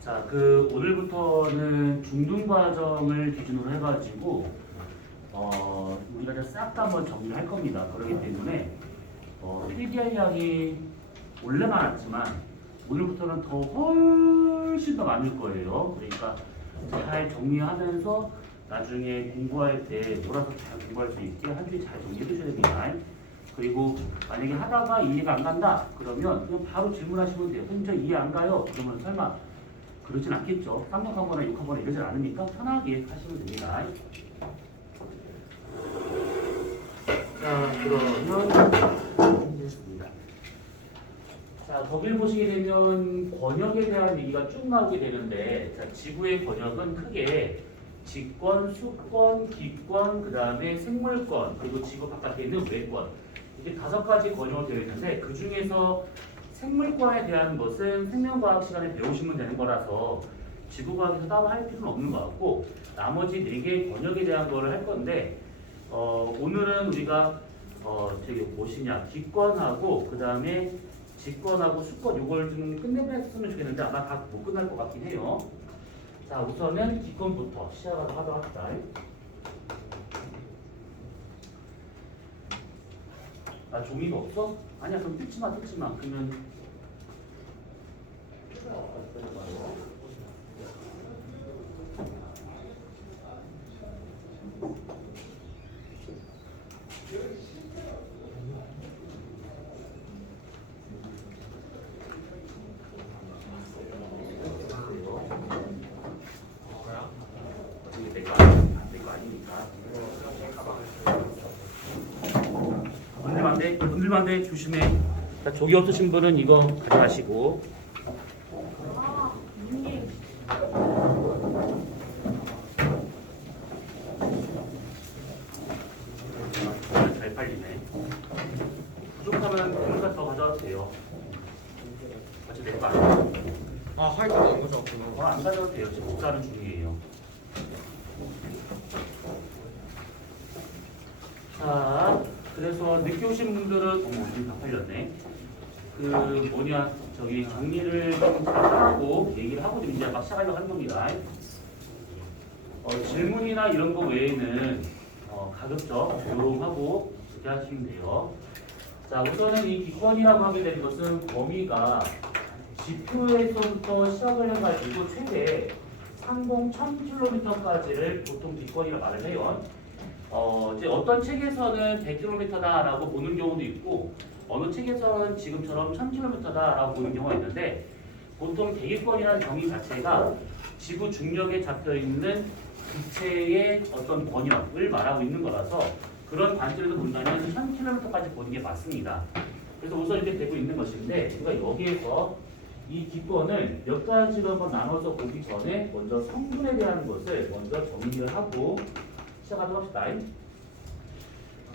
자, 오늘부터는 중등 과정을 기준으로 해가지고 우리가 이제 싹 다 한번 정리를 할 겁니다. 그렇기 때문에 PDR 양이 원래 많았지만 오늘부터는 더 훨씬 더 많을 거예요. 그러니까 잘 정리하면서 나중에 공부할 때 몰아서 잘 공부할 수 있게 한 주에 잘 정리해 주셔야 됩니다. 그리고 만약에 하다가 이해가 안 간다 그러면 그냥 바로 질문하시면 돼요. 선생님 저 이해 안 가요. 그러면 설마 그러진 않겠죠. 쌍욕하거나 욕하거나 이러진 않으니까 편하게 하시면 됩니다. 자, 그러면 됐습니다. 자, 거기를 보시게 되면 권역에 대한 얘기가 쭉 나오게 되는데, 자, 지구의 권역은 크게 직권, 수권, 기권, 그 다음에 생물권, 그리고 지구 바깥에 있는 외권, 이게 5가지 권역으로 되어 있는데, 그 중에서 생물권에 대한 것은 생명과학 시간에 배우시면 되는 거라서 지구과학에서 따로 할 필요는 없는 것 같고, 나머지 4개의 권역에 대한 거를 할 건데, 오늘은 우리가 저기 무엇이냐, 기권하고 그 다음에 직권하고 수권 요걸 좀 끝내봤으면 좋겠는데 아마 다 못 끝날 것 같긴 해요. 자, 우선은 기권부터 시작을 하도록 합시다. 아, 종이가 없어? 아니야, 그럼 뜯지 마. 그러면 건들면 안 돼. 조심해. 자, 종이 없으신 분은 이거 가져가시고. 잘 팔리네. 부족하면 공사 더 가져와도 돼요. 같이 내거 안 화이트도 안 가져왔구나. 안 가져도 돼요. 지금 복사하는 중이에요. 자, 그래서 늦게 오신 분들은 지금 다 팔렸네. 저기 정리를 좀 하고 얘기를 하고 좀 이제 막 시작하려고 하는 겁니다. 질문이나 이런 거 외에는 가급적 조용하고 그렇게 하시면 돼요. 자, 우선은 이 기권이라고 하게 되는 것은 범위가 지표에서부터 시작을 해가지고 최대 상공 1000km까지를 보통 기권이라고 말을 해요. 이제 어떤 책에서는 100km다라고 보는 경우도 있고 어느 책에서는 지금처럼 1000km다라고 보는 경우가 있는데 보통 대기권이라는 정의 자체가 지구 중력에 잡혀 있는 기체의 어떤 번역을 말하고 있는 거라서 그런 관점에서 본다면 1000km까지 보는 게 맞습니다. 그래서 우선 이렇게 되고 있는 것인데 우리가 여기에서 이 기권을 몇 가지로 한번 나눠서 보기 전에 먼저 성분에 대한 것을 먼저 정리를 하고 시작하도록 합시다.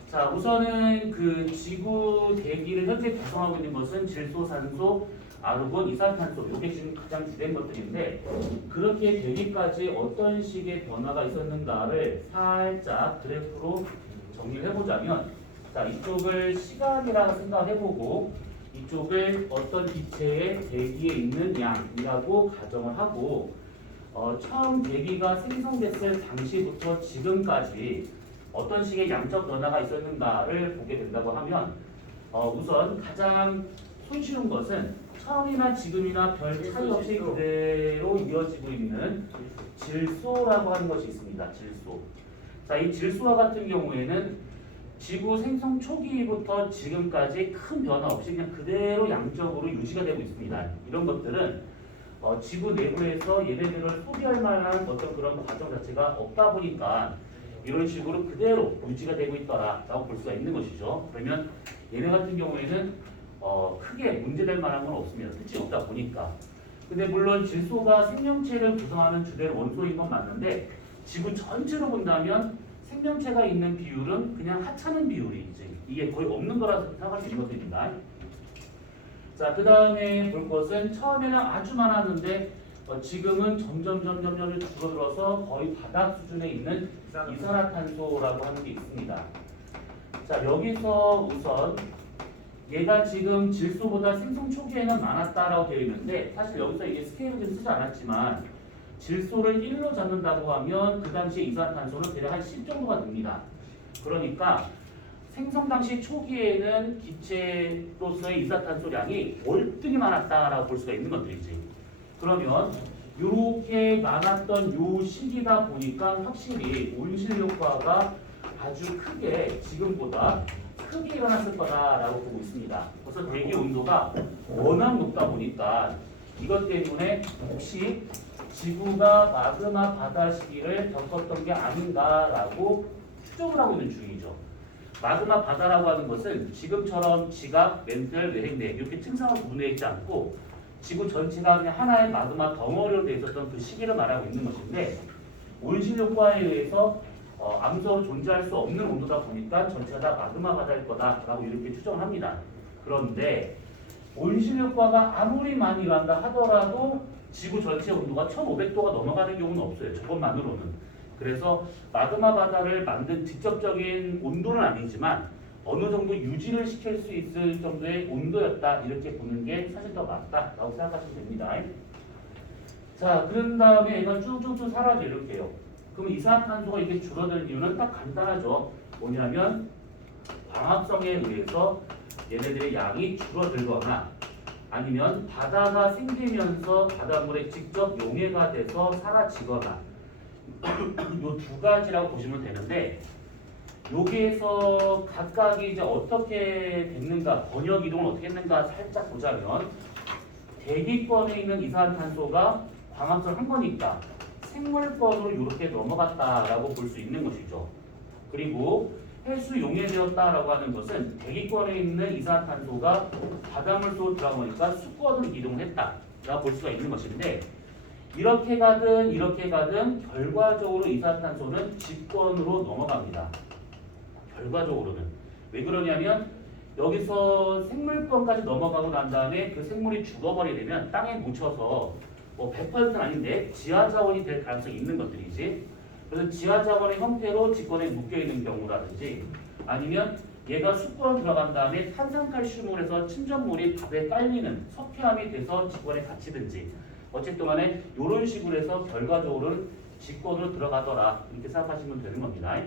자, 우선은 지구 대기를 현재 구성하고 있는 것은 질소, 산소, 아르곤, 이산탄소 이게 지금 가장 주된 것들인데 그렇게 되기까지 어떤 식의 변화가 있었는가를 살짝 그래프로 정리를 해보자면 자, 이쪽을 시간이라고 생각해보고 이쪽을 어떤 기체의 대기에 있는 양이라고 가정을 하고 처음 대기가 생성됐을 당시부터 지금까지 어떤 식의 양적 변화가 있었는가를 보게 된다고 하면 우선 가장 손쉬운 것은 처음이나 지금이나 별 차이 없이 그대로 이어지고 있는 질소라고 하는 것이 있습니다. 질소. 자, 이 질소와 같은 경우에는 지구 생성 초기부터 지금까지 큰 변화 없이 그냥 그대로 양적으로 유지가 되고 있습니다. 이런 것들은 지구 내부에서 얘네들을 소비할 만한 어떤 그런 과정 자체가 없다 보니까 이런 식으로 그대로 유지가 되고 있더라라고 볼 수가 있는 것이죠. 그러면 얘네 같은 경우에는 크게 문제될 만한 건 없습니다. 끝이 없다 보니까. 근데 물론 질소가 생명체를 구성하는 주된 원소인 건 맞는데 지구 전체로 본다면 생명체가 있는 비율은 그냥 하찮은 비율이지. 이게 거의 없는 거라서 생각할 수 있는 것입니다. 자, 그 다음에 볼 것은 처음에는 아주 많았는데 지금은 점점 줄어들어서 거의 바닥 수준에 있는 이산화탄소라고 하는 게 있습니다. 자, 여기서 우선 얘가 지금 질소보다 생성 초기에는 많았다라고 되어 있는데 사실 여기서 이게 스케일을 좀 쓰지 않았지만 질소를 1로 잡는다고 하면 그 당시에 이산화탄소는 대략 한 10 정도가 됩니다. 그러니까 생성 당시 초기에는 기체로서의 이산화탄소량이 월등히 많았다라고 볼 수가 있는 것들이지. 그러면 이렇게 많았던 요 시기다 보니까 확실히 온실 효과가 아주 크게 지금보다 크게 일어났을 거다라고 보고 있습니다. 그래서 대기 온도가 워낙 높다 보니까 이것 때문에 혹시 지구가 마그마 바다 시기를 겪었던 게 아닌가라고 추정을 하고 있는 중이죠. 마그마 바다라고 하는 것은 지금처럼 지각, 멘틀, 외행대 이렇게 층상으로 구분되어 있지 않고 지구 전체가 그냥 하나의 마그마 덩어리로 되어 있었던 그 시기를 말하고 있는 것인데 온실 효과에 의해서 암석으로 존재할 수 없는 온도다 보니까 전체가 다 마그마 바다일 거다라고 이렇게 추정을 합니다. 그런데 온실 효과가 아무리 많이 일어난다 하더라도 지구 전체 온도가 1500도가 넘어가는 경우는 없어요. 저것만으로는. 그래서 마그마 바다를 만든 직접적인 온도는 아니지만 어느 정도 유지를 시킬 수 있을 정도의 온도였다 이렇게 보는 게 사실 더 맞다라고 생각하시면 됩니다. 자, 그런 다음에 얘가 쭉쭉쭉 사라져 이렇게요. 그럼 이산화탄소가 이게 줄어드는 이유는 딱 간단하죠. 뭐냐면 광합성에 의해서 얘네들의 양이 줄어들거나 아니면 바다가 생기면서 바닷물에 직접 용해가 돼서 사라지거나 요 두 가지라고 보시면 되는데 여기에서 각각이 이제 어떻게 됐는가 번역 이동을 어떻게 했는가 살짝 보자면 대기권에 있는 이산화탄소가 광합성을 한 거니까 생물권으로 이렇게 넘어갔다라고 볼 수 있는 것이죠. 그리고 해수 용해되었다라고 하는 것은 대기권에 있는 이산화탄소가 바닷물 속으로 들어가니까 수권으로 이동을 했다라고 볼 수가 있는 것인데 이렇게 가든 결과적으로 이산화탄소는 직권으로 넘어갑니다. 결과적으로는 왜 그러냐면 여기서 생물권까지 넘어가고 난 다음에 그 생물이 죽어버리게 되면 땅에 묻혀서 100%는 아닌데 지하자원이 될 가능성이 있는 것들이지. 그래서 지하자원의 형태로 직권에 묶여있는 경우라든지 아니면 얘가 수권으로 들어간 다음에 탄산칼슘을 해서 침전물이 밥에 깔리는 석회암이 돼서 직권에 갇히든지 어쨌든 간에 이런 식으로 해서 결과적으로는 직권으로 들어가더라 이렇게 생각하시면 되는 겁니다.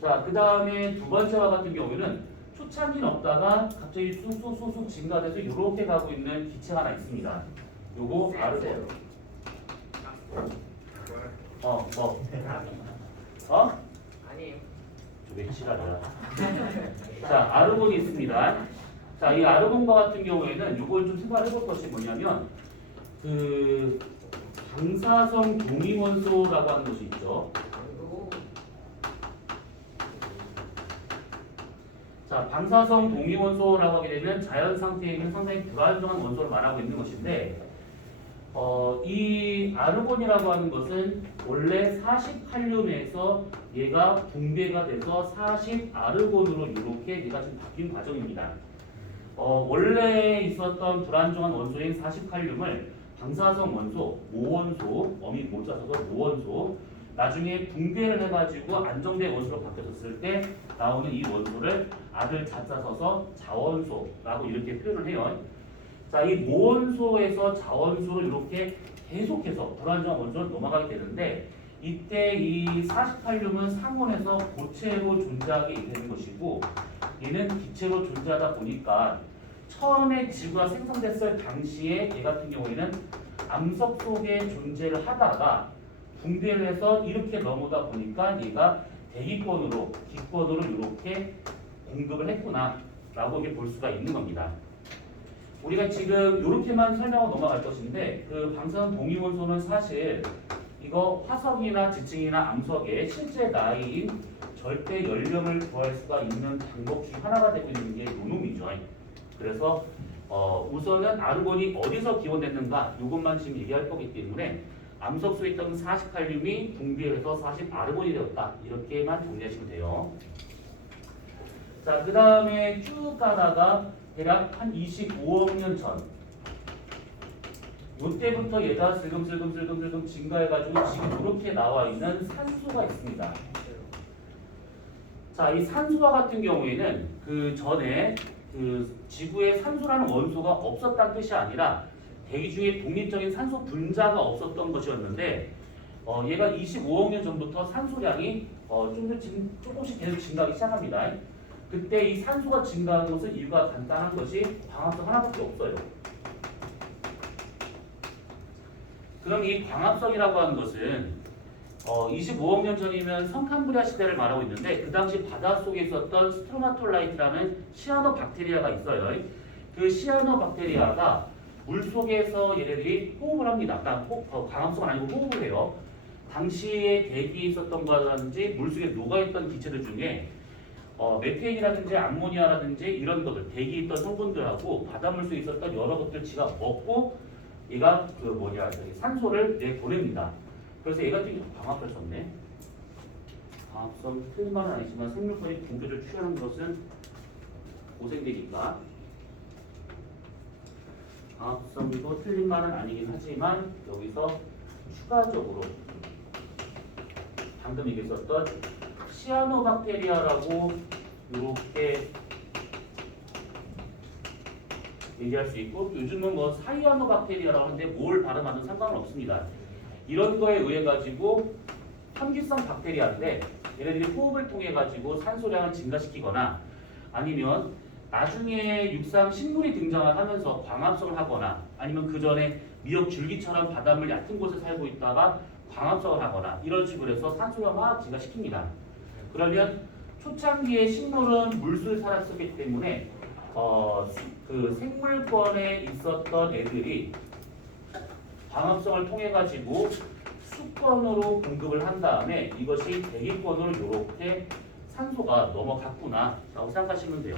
자, 그 다음에 두 번째와 같은 경우에는 초창기는 없다가 갑자기 쑥쑥 증가돼서 이렇게 가고 있는 기체가 하나 있습니다. 요거 아르곤. 아니에요. 저게 지랄이야. 자, 아르곤이 있습니다. 자, 이 아르곤과 같은 경우에는 요걸 좀 생각을 해볼 것이 뭐냐면 그 방사성 동위원소라고 하는 것이 있죠. 자, 방사성 동위원소라고 하게 되면 자연 상태에 있는 상당히 불안정한 원소를 말하고 있는 것인데 이 아르곤이라고 하는 것은 원래 40칼륨에서 얘가 붕괴가 돼서 40아르곤으로 이렇게 얘가 지금 바뀐 과정입니다. 원래 있었던 불안정한 원소인 40칼륨을 방사성 원소, 모원소, 어미 모자 써서 모원소 나중에 붕괴를 해가지고 안정된 원소로 바뀌었을 때 나오는 이 원소를 아들 자자 써서 자원소라고 이렇게 표현을 해요. 자, 이 모원소에서 자원소로 이렇게 계속해서 불안정한 원소로 넘어가게 되는데 이때 이 48륨은 상온에서 고체로 존재하게 되는 것이고 얘는 기체로 존재하다 보니까 처음에 지구가 생성됐을 당시에 얘 같은 경우에는 암석 속에 존재를 하다가 붕괴를 해서 이렇게 넘어다 보니까 얘가 대기권으로 기권으로 이렇게 공급을 했구나 라고 이렇게 볼 수가 있는 겁니다. 우리가 지금 이렇게만 설명하고 넘어갈 것인데 그 방사성 동위원소는 사실 이거 화석이나 지층이나 암석의 실제 나이인 절대 연령을 구할 수가 있는 방법 중 하나가 되고 있는 게 요놈이죠. 그래서 우선은 아르곤이 어디서 기원됐는가 이것만 지금 얘기할 거기 때문에 암석 속에 있던 40칼륨이 붕괴해서 40아르곤이 되었다 이렇게만 정리하시면 돼요. 자, 그 다음에 쭉 가다가 대략 한 25억 년 전 이때부터 얘가 슬금슬금 증가해가지고 지금 이렇게 나와 있는 산소가 있습니다. 자, 이 산소와 같은 경우에는 그 전에 그 지구에 산소라는 원소가 없었다는 뜻이 아니라 대기 중에 독립적인 산소 분자가 없었던 것이었는데 얘가 25억 년 전부터 산소량이 조금씩 계속 증가하기 시작합니다. 그때 이 산소가 증가하는 것은 이유가 간단한 것이 광합성 하나밖에 없어요. 그럼 이 광합성이라고 하는 것은 25억 년 전이면 성캄브리아 시대를 말하고 있는데 그 당시 바닷속에 있었던 스트로마톨라이트라는 시아노 박테리아가 있어요. 그 시아노 박테리아가 물속에서 얘네들이 호흡을 합니다. 그러니까 광합성은 아니고 호흡을 해요. 당시에 대기에 있었던 거라든지 물속에 녹아있던 기체들 중에 메테인이라든지 암모니아라든지 이런 것들 대기에 있던 성분들하고 바닷물속에 있었던 여러 것들 지가 먹고 얘가 산소를 내보냅니다. 그래서 얘가 되게 광합할 수 없네. 광합성 틀린 말은 아니지만 생물권이 분교를 취하는 것은 고생되니까 광합성도 틀린 말은 아니긴 하지만 여기서 추가적으로 방금 얘기했었던 시아노박테리아라고 이렇게 얘기할 수 있고 요즘은 뭐 사이아노박테리아라고 하는데 뭘 발음하든 상관은 없습니다. 이런 거에 의해 가지고 현기성 박테리아인데 얘네들이 호흡을 통해 가지고 산소량을 증가시키거나 아니면 나중에 육상 식물이 등장을 하면서 광합성을 하거나 아니면 그 전에 미역 줄기처럼 바닷물 얕은 곳에 살고 있다가 광합성을 하거나 이런 식으로 해서 산소量막 증가시킵니다. 그러면 초창기에 식물은 물속에 살았었기 때문에 그 생물권에 있었던 애들이 광합성을 통해 가지고 수권으로 공급을 한 다음에 이것이 대기권으로 이렇게 산소가 넘어갔구나 라고 생각하시면 돼요.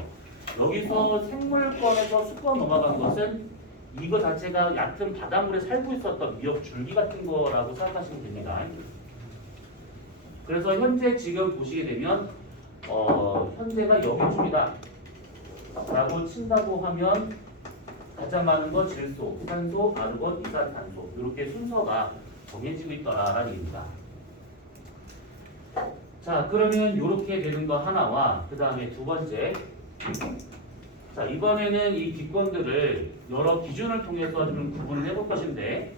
여기서 생물권에서 수권 넘어간 것은 이거 자체가 얕은 바닷물에 살고 있었던 미역 줄기 같은 거라고 생각하시면 됩니다. 그래서 현재 지금 보시게 되면 현재가 여기쯤이다 라고 친다고 하면 가장 많은 건 질소, 산소, 아르곤, 이산탄소 이렇게 순서가 정해지고 있더라라는 얘기입니다. 자, 그러면 이렇게 되는 거 하나와 그 다음에 두 번째, 자 이번에는 이 기권들을 여러 기준을 통해서 좀 구분을 해볼 것인데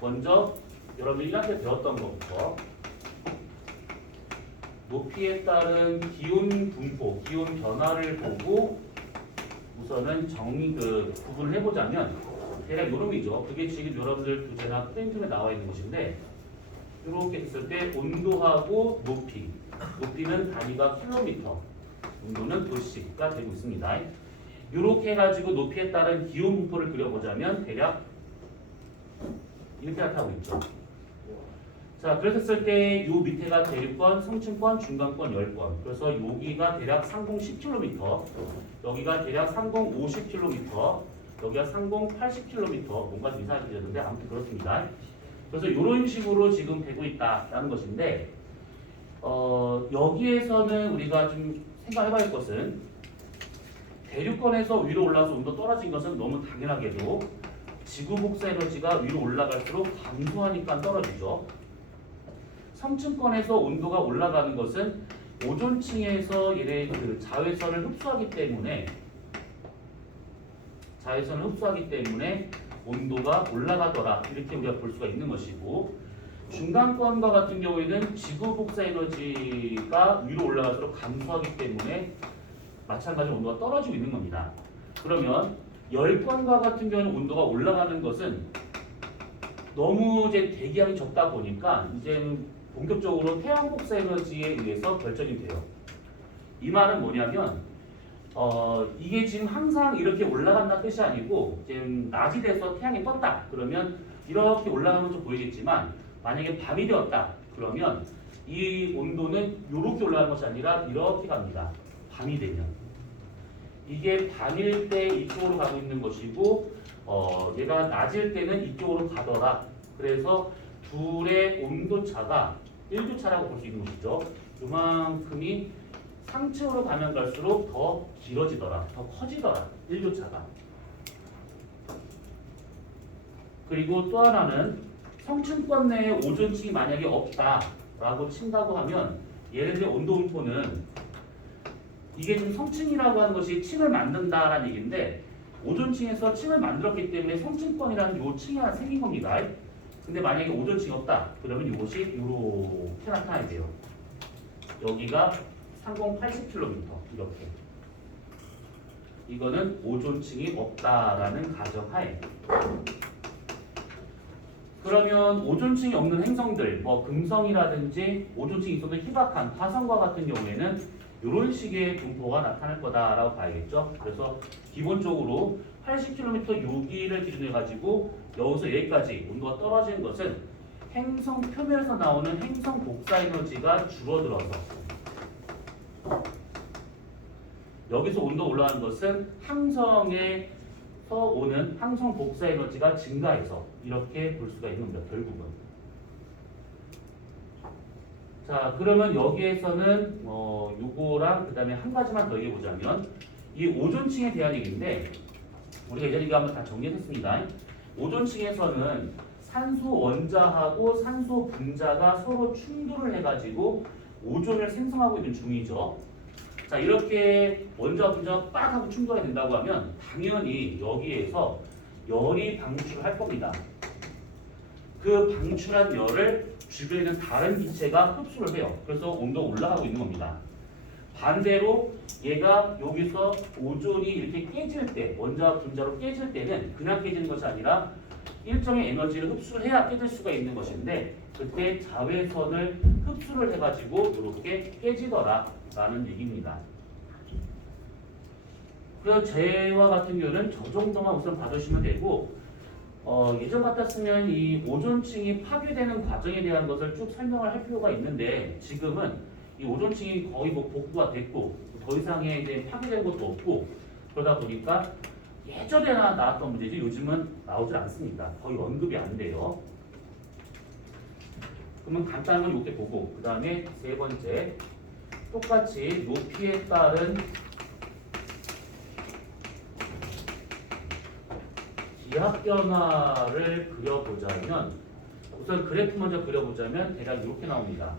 먼저 여러분이 1학기 배웠던 것부터 높이에 따른 기온 분포, 기온 변화를 보고 우선은 구분을 해보자면 대략 요놈이죠. 그게 지금 여러분들 교재나 프린트에 나와 있는 것인데 이렇게 했을 때 온도하고 높이는 단위가 킬로미터, 온도는 도시가 되고 있습니다. 이렇게 해가지고 높이에 따른 기온 분포를 그려보자면 대략 이렇게 나타나고 있죠. 자, 그랬을 때 이 밑에가 대륙권, 성층권, 중간권 10권. 그래서 여기가 대략 상공 10km, 여기가 대략 상공 50km, 여기가 상공 80km. 뭔가 좀 이상하게 되었는데 아무튼 그렇습니다. 그래서 이런 식으로 지금 되고 있다라는 것인데 여기에서는 우리가 좀 생각해봐야 할 것은 대륙권에서 위로 올라가서 온도 떨어진 것은 너무 당연하게도 지구 복사 에너지가 위로 올라갈수록 감소하니까 떨어지죠. 성층권에서 온도가 올라가는 것은 오존층에서 얘네 그 자외선을 흡수하기 때문에 온도가 올라가더라 이렇게 우리가 볼 수가 있는 것이고 중간권과 같은 경우에는 지구 복사 에너지가 위로 올라갈수록 감소하기 때문에 마찬가지로 온도가 떨어지고 있는 겁니다. 그러면 열권과 같은 경우는 온도가 올라가는 것은 너무 이제 대기량이 적다 보니까 이제는 본격적으로 태양 복사 에너지에 의해서 결정이 돼요. 이 말은 뭐냐면 이게 지금 항상 이렇게 올라간다는 뜻이 아니고 지금 낮이 돼서 태양이 떴다 그러면 이렇게 올라가는 좀 보이겠지만 만약에 밤이 되었다 그러면 이 온도는 이렇게 올라가는 것이 아니라 이렇게 갑니다. 밤이 되면 이게 밤일 때 이쪽으로 가고 있는 것이고 얘가 낮일 때는 이쪽으로 가더라. 그래서 둘의 온도 차가 1도 차라고 볼 수 있는 것이죠. 요만큼이 상층으로 가면 갈수록 더 길어지더라. 더 커지더라. 1도 차가. 그리고 또 하나는 성층권 내에 오존층이 만약에 없다라고 친다고 하면 얘네들의 온도 분포는 이게 지금 성층이라고 하는 것이 층을 만든다라는 얘기인데 오존층에서 층을 만들었기 때문에 성층권이라는 요 층이 하나 생긴 겁니다. 근데 만약에 오존층이 없다. 그러면 이것이 이렇게 나타나야 돼요. 여기가 3080km 이렇게. 이거는 오존층이 없다라는 가정하에. 그러면 오존층이 없는 행성들, 뭐 금성이라든지 오존층이 있어도 희박한 화성과 같은 경우에는 이런 식의 분포가 나타날 거다라고 봐야겠죠. 그래서 기본적으로 80km 여기를 기준으로 해가지고 여기서 여기까지 온도가 떨어지는 것은 행성 표면에서 나오는 행성 복사 에너지가 줄어들어서 여기서 온도 올라가는 것은 항성에서 오는 항성 복사 에너지가 증가해서 이렇게 볼 수가 있는 겁니다. 결국은. 자, 그러면 여기에서는 요거랑 그 다음에 한 가지만 더 얘기해보자면 이 오존층에 대한 얘기인데 우리가 예전에 이거 한번 다 정리했습니다. 오존층에서는 산소 원자하고 산소 분자가 서로 충돌을 해가지고 오존을 생성하고 있는 중이죠. 자, 이렇게 원자와 분자가 빡 하고 충돌이 된다고 하면 당연히 여기에서 열이 방출할 겁니다. 그 방출한 열을 주변에 있는 다른 기체가 흡수를 해요. 그래서 온도가 올라가고 있는 겁니다. 반대로 얘가 여기서 오존이 이렇게 깨질 때, 원자와 분자로 깨질 때는 그냥 깨지는 것이 아니라 일정의 에너지를 흡수를 해야 깨질 수가 있는 것인데 그때 자외선을 흡수를 해가지고 이렇게 깨지더라라는 얘기입니다. 그래서 쟤와 같은 경우는 저 정도만 우선 봐주시면 되고 예전 같았으면 이 오존층이 파괴되는 과정에 대한 것을 쭉 설명을 할 필요가 있는데 지금은 이 오존층이 거의 뭐 복구가 됐고 더 이상의 이제 파괴된 것도 없고 그러다 보니까 예전에나 나왔던 문제지 요즘은 나오질 않습니다. 거의 언급이 안 돼요. 그러면 간단한 건 이렇게 보고 그 다음에 세 번째 똑같이 높이에 따른 기압 변화를 그려보자면 우선 그래프 먼저 그려보자면 대략 이렇게 나옵니다.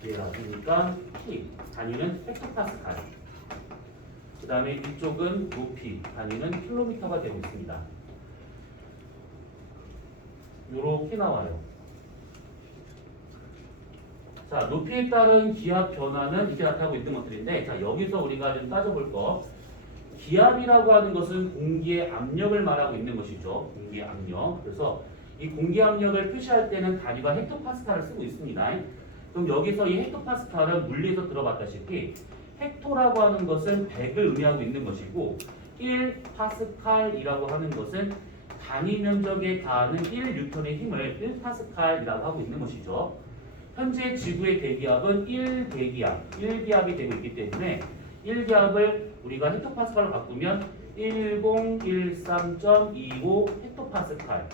그러니까 P 단위는 헥토파스칼 그 다음에 이쪽은 높이 단위는 킬로미터가 되고 있습니다. 이렇게 나와요. 자, 높이에 따른 기압 변화는 이렇게 나타나고 있는 것들인데 자, 여기서 우리가 좀 따져볼 거 기압이라고 하는 것은 공기의 압력을 말하고 있는 것이죠. 공기의 압력. 그래서 이 공기 압력을 표시할 때는 단위가 헥토파스칼을 쓰고 있습니다. 그럼 여기서 이 헥토파스칼은 물리에서 들어봤다시피 헥토라고 하는 것은 100을 의미하고 있는 것이고 1파스칼이라고 하는 것은 단위 면적에 가하는 1뉴턴의 힘을 1파스칼이라고 하고 있는 것이죠. 현재 지구의 대기압은 1기압이 되고 있기 때문에 1기압을 우리가 헥토파스칼로 바꾸면 1013.25 헥토파스칼.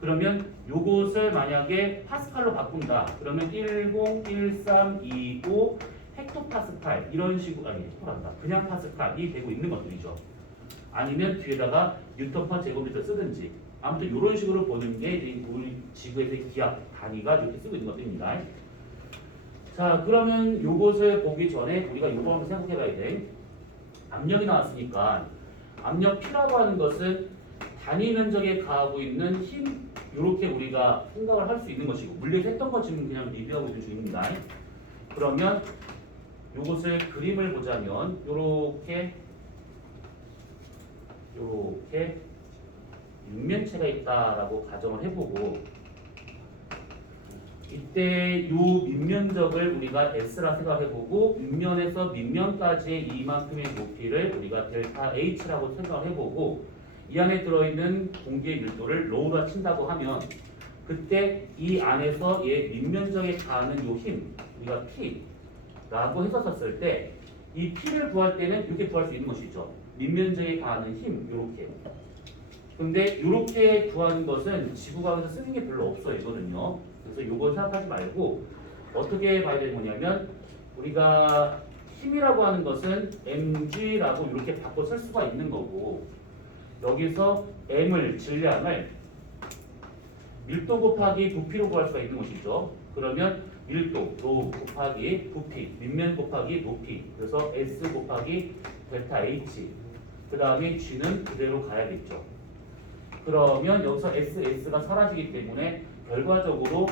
그러면 요것을 만약에 파스칼로 바꾼다. 그러면 101325 헥토파스칼 이런 식으로 아니 헥토란다. 그냥 파스칼이 되고 있는 것들이죠. 아니면 뒤에다가 뉴턴 퍼 제곱미터 쓰든지 아무튼 이런 식으로 보는 게 우리 지구에서의 기압 단위가 이렇게 쓰고 있는 것들입니다. 자, 그러면 요것을 보기 전에 우리가 요거 한번 생각해 봐야 돼. 압력이 나왔으니까 압력 P라고 하는 것은 단위 면적에 가하고 있는 힘 이렇게 우리가 생각을 할 수 있는 것이고 물리에서 했던 것 지금 그냥 리뷰하고 있는 중입니다. 그러면 요것을 그림을 보자면 요렇게 육면체가 있다라고 가정을 해보고 이때 요 밑면적을 우리가 S라 생각해보고 밑면에서 밑면까지의 이만큼의 높이를 우리가 델타 H라고 생각을 해보고 이 안에 들어있는 공기의 밀도를 로우라 친다고 하면 그때 이 안에서 얘 밑면적에 가하는 요 힘 우리가 P라고 했었을 때 이 P를 구할 때는 이렇게 구할 수 있는 것이죠. 밑면적에 가하는 힘 이렇게. 근데 이렇게 구하는 것은 지구과학에서 쓰는 게 별로 없어요,거든요. 그래서 이건 생각하지 말고 어떻게 봐야 되는 거냐면 우리가 힘이라고 하는 것은 mg라고 이렇게 바꿔 쓸 수가 있는 거고 여기서 m을 질량을 밀도 곱하기 부피로 구할 수가 있는 것이죠. 그러면 밀도 로 곱하기 부피 밑면 곱하기 높이 그래서 S 곱하기 델타 H 그 다음에 G는 그대로 가야겠죠. 그러면 여기서 S가 사라지기 때문에 결과적으로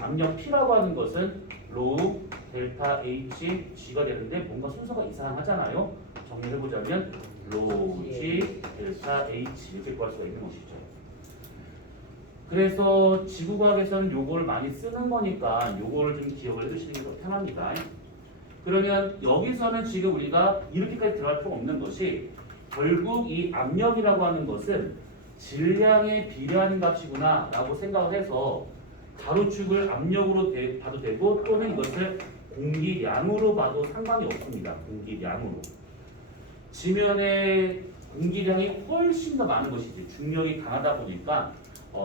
압력 P라고 하는 것은 로우 델타 H G가 되는데 뭔가 순서가 이상하잖아요. 정리를 해보자면 로우 G 델타 H 이렇게 구할 수가 있는 것이죠. 그래서 지구과학에서는 요거를 많이 쓰는 거니까 요거를 좀 기억을 해두시는 게 더 편합니다. 그러면 여기서는 지금 우리가 이렇게까지 들어갈 필요가 없는 것이 결국 이 압력이라고 하는 것은 질량에 비례하는 값이구나 라고 생각을 해서 가로축을 압력으로 봐도 되고 또는 이것을 공기량으로 봐도 상관이 없습니다. 공기량으로. 지면의 공기량이 훨씬 더 많은 것이지 중력이 강하다 보니까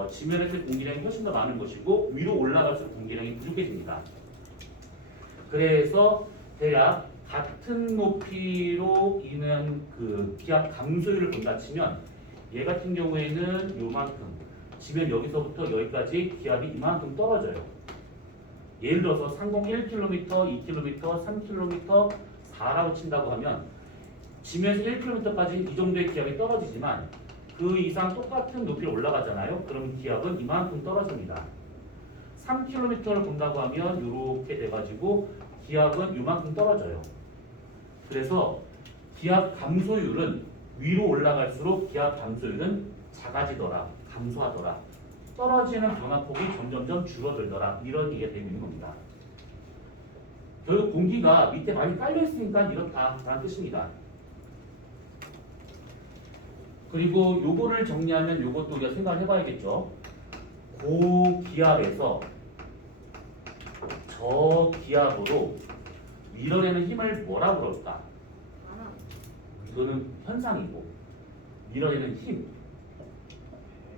지면에서의 공기량이 훨씬 더 많은 것이고 위로 올라갈수록 공기량이 부족해집니다. 그래서 대략 같은 높이로 있는 그 기압 감소율을 본다 치면 얘 같은 경우에는 요만큼 지면 여기서부터 여기까지 기압이 이만큼 떨어져요. 예를 들어서 상공 1km, 2km, 3km, 4라고 친다고 하면 지면에서 1km까지 이 정도의 기압이 떨어지지만 그 이상 똑같은 높이로 올라가잖아요. 그럼 기압은 이만큼 떨어집니다. 3km를 본다고 하면 이렇게 돼가지고 기압은 이만큼 떨어져요. 그래서 기압 감소율은 위로 올라갈수록 기압 감소율은 작아지더라, 감소하더라. 떨어지는 변화폭이 점점점 줄어들더라. 이런 얘기가 되고 있는 겁니다. 결국 공기가 밑에 많이 깔려 있으니까 이렇다라는 뜻입니다. 그리고 요거를 정리하면 요것도 우리가 생각을 해봐야겠죠. 고기압에서 저기압으로 밀어내는 힘을 뭐라 그럴까? 이거는 현상이고 밀어내는 힘.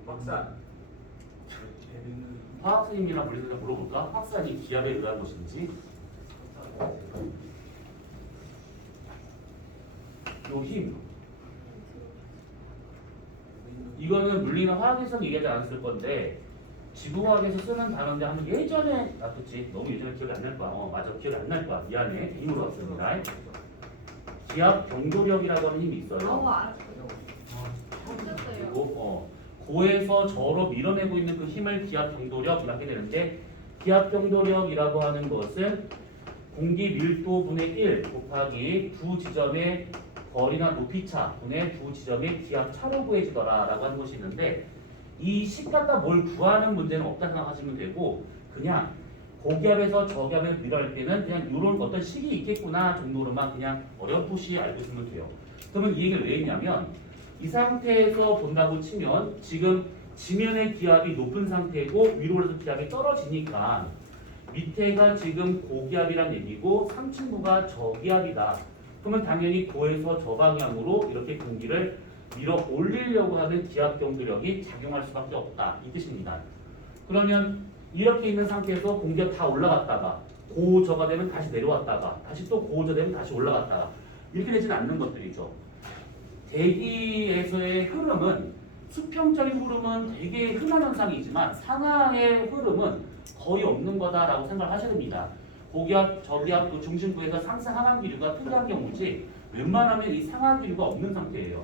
박사. 화학 선생님이랑 물리학자 물어볼까? 확산이 기압에 의한 것인지. 요 힘. 이거는 물리나 화학에서 얘기하지 않았을 건데 지구화학에서 쓰는 단어인데 한 예전에 그치? 너무 예전에 기억이 안 날 거야. 맞아, 기억이 안 날 거야. 미안해. 힘으로 왔습니다. 기압 경도력이라고 하는 힘이 있어요. 그리고 고에서 저로 밀어내고 있는 그 힘을 기압 경도력이라고 되는데 기압 경도력이라고 하는 것은 공기 밀도분의 1 곱하기 두 지점의 거리나 높이차 분의 두 지점의 기압 차로 구해지더라 라고 하는 것이 있는데 이 식 갖다 뭘 구하는 문제는 없다 생각하시면 되고 그냥 고기압에서 저기압에 밀어낼 때는 그냥 이런 어떤 식이 있겠구나 정도로만 그냥 어렴풋이 알고 있으면 돼요. 그러면 이 얘기를 왜 했냐면 이 상태에서 본다고 치면 지금 지면의 기압이 높은 상태고 위로 올라서 기압이 떨어지니까 밑에가 지금 고기압이란 얘기고 상층부가 저기압이다. 그러면 당연히 고에서 저 방향으로 이렇게 공기를 밀어 올리려고 하는 기압 경도력이 작용할 수밖에 없다. 이 뜻입니다. 그러면 이렇게 있는 상태에서 공기가 다 올라갔다가 고저가 되면 다시 내려왔다가 다시 또 고저 되면 다시 올라갔다가 이렇게 되지는 않는 것들이죠. 대기에서의 흐름은 수평적인 흐름은 되게 흔한 현상이지만 상하의 흐름은 거의 없는 거다라고 생각하셔야 됩니다. 고기압, 저기압, 그 중심부에서 상승 하강 기류가 특이한 경우지 웬만하면 이 상하 기류가 없는 상태예요.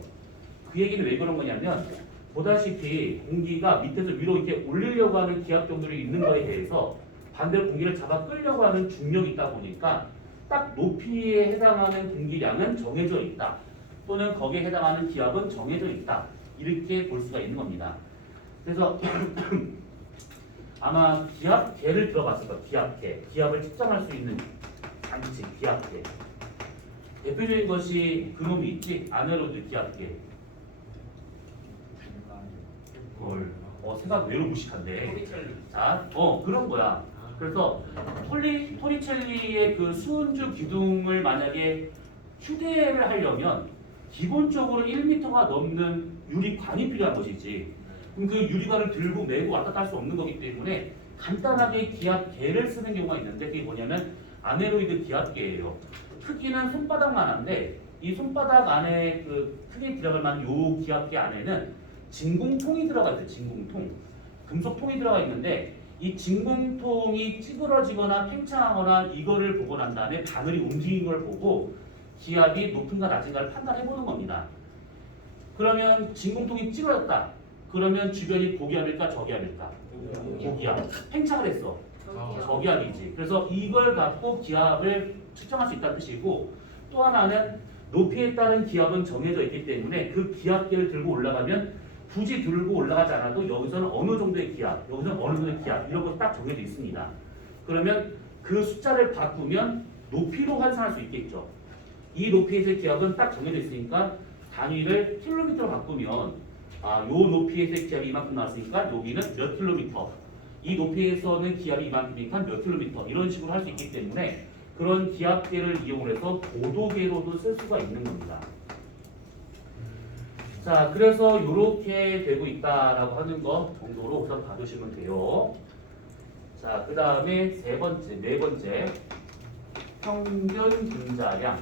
그 얘기는 왜 그런 거냐면 보다시피 공기가 밑에서 위로 이렇게 올리려고 하는 기압 경도력이 있는 거에 대해서 반대로 공기를 잡아 끌려고 하는 중력이 있다 보니까 딱 높이에 해당하는 공기량은 정해져 있다. 또는 거기에 해당하는 기압은 정해져 있다. 이렇게 볼 수가 있는 겁니다. 그래서 아마 기압계를 들어봤을 거예요. 기압계. 기압을 측정할 수 있는 장치, 기압계. 대표적인 것이 그놈이 있지. 아네로드 기압계. 생각 외로 무식한데. 토리첼리. 자, 그런 거야. 그래서 토리첼리의 그 수은주 기둥을 만약에 휴대를 하려면 기본적으로 1m가 넘는 유리관이 필요한 것이지. 그럼 그 유리관을 들고 메고 왔다 갔다 할 수 없는 거기 때문에 간단하게 기압계를 쓰는 경우가 있는데 그게 뭐냐면 아네로이드 기압계예요. 크기는 손바닥만한데 이 손바닥 안에 그 크게 들어갈 만한 요 기압계 안에는 진공통이 들어가 있어요. 진공통. 금속통이 들어가 있는데 이 진공통이 찌그러지거나 팽창하거나 이거를 보고 난 다음에 바늘이 움직이는 걸 보고 기압이 높은가 낮은가를 판단해 보는 겁니다. 그러면 진공통이 찌그러졌다. 그러면 주변이 고기압일까 저기압일까? 고기압. 팽창을 했어. 저기요. 저기압이지. 그래서 이걸 갖고 기압을 측정할 수 있다는 뜻이고, 또 하나는 높이에 따른 기압은 정해져 있기 때문에 그 기압계를 들고 올라가면 굳이 들고 올라가지 않아도 여기서는 어느 정도의 기압, 여기서는 어느 정도의 기압 이런 거 딱 정해져 있습니다. 그러면 그 숫자를 바꾸면 높이로 환산할 수 있겠죠. 이 높이에서의 기압은 딱 정해져 있으니까 단위를 킬로미터로 바꾸면 요 높이에서의 기압이 이만큼 나왔으니까 여기는 몇 킬로미터, 이 높이에서는 기압이 이만큼이니까 몇 킬로미터 이런 식으로 할 수 있기 때문에 그런 기압계를 이용해서 고도계로도 쓸 수가 있는 겁니다. 자, 그래서 이렇게 되고 있다라고 하는 거 정도로 우선 봐두시면 돼요. 자, 그 다음에 네 번째 평균 분자량.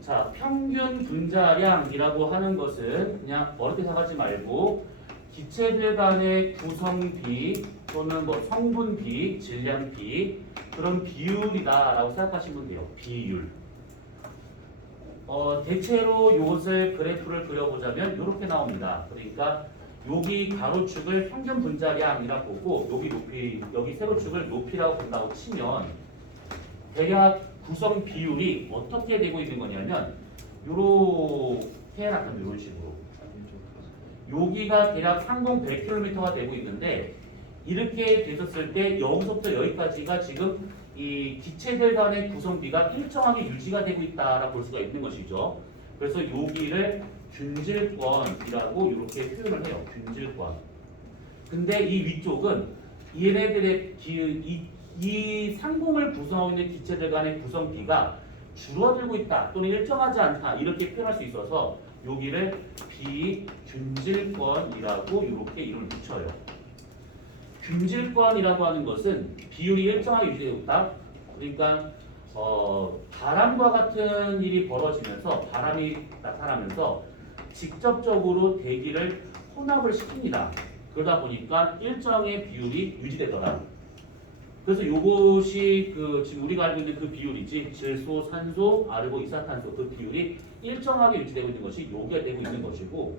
자, 평균 분자량이라고 하는 것은 그냥 어렵게 생각하지 말고 기체들 간의 구성비 또는 뭐 성분비, 질량비 그런 비율이다라고 생각하시면 돼요. 비율. 대체로 이것을 그래프를 그려보자면 이렇게 나옵니다. 그러니까 여기 가로축을 평균 분자량이라 보고 여기 높이, 여기 세로축을 높이라고 본다고 치면 대략 구성 비율이 어떻게 되고 있는 거냐면 요렇게 나타납니다. 이런 식으로. 여기가 대략 상공 100km가 되고 있는데 이렇게 되셨을 때 여기서부터 여기까지가 지금 이 기체들 간의 구성비가 일정하게 유지가 되고 있다라고 볼 수가 있는 것이죠. 그래서 여기를 균질권이라고 이렇게 표현을 해요. 균질권. 근데 이 위쪽은 얘네들의 이 상공을 구성하고 있는 기체들 간의 구성비가 줄어들고 있다 또는 일정하지 않다 이렇게 표현할 수 있어서 여기를 비균질권이라고 이렇게 이름을 붙여요. 균질권이라고 하는 것은 비율이 일정하게 유지되고 있다. 그러니까 바람과 같은 일이 벌어지면서 바람이 나타나면서 직접적으로 대기를 혼합을 시킵니다. 그러다 보니까 일정의 비율이 유지되더라. 그래서 이것이 지금 우리가 알고 있는 그 비율이지 질소, 산소, 아르고 이산탄소 그 비율이 일정하게 유지되고 있는 것이 요게 되고 있는 것이고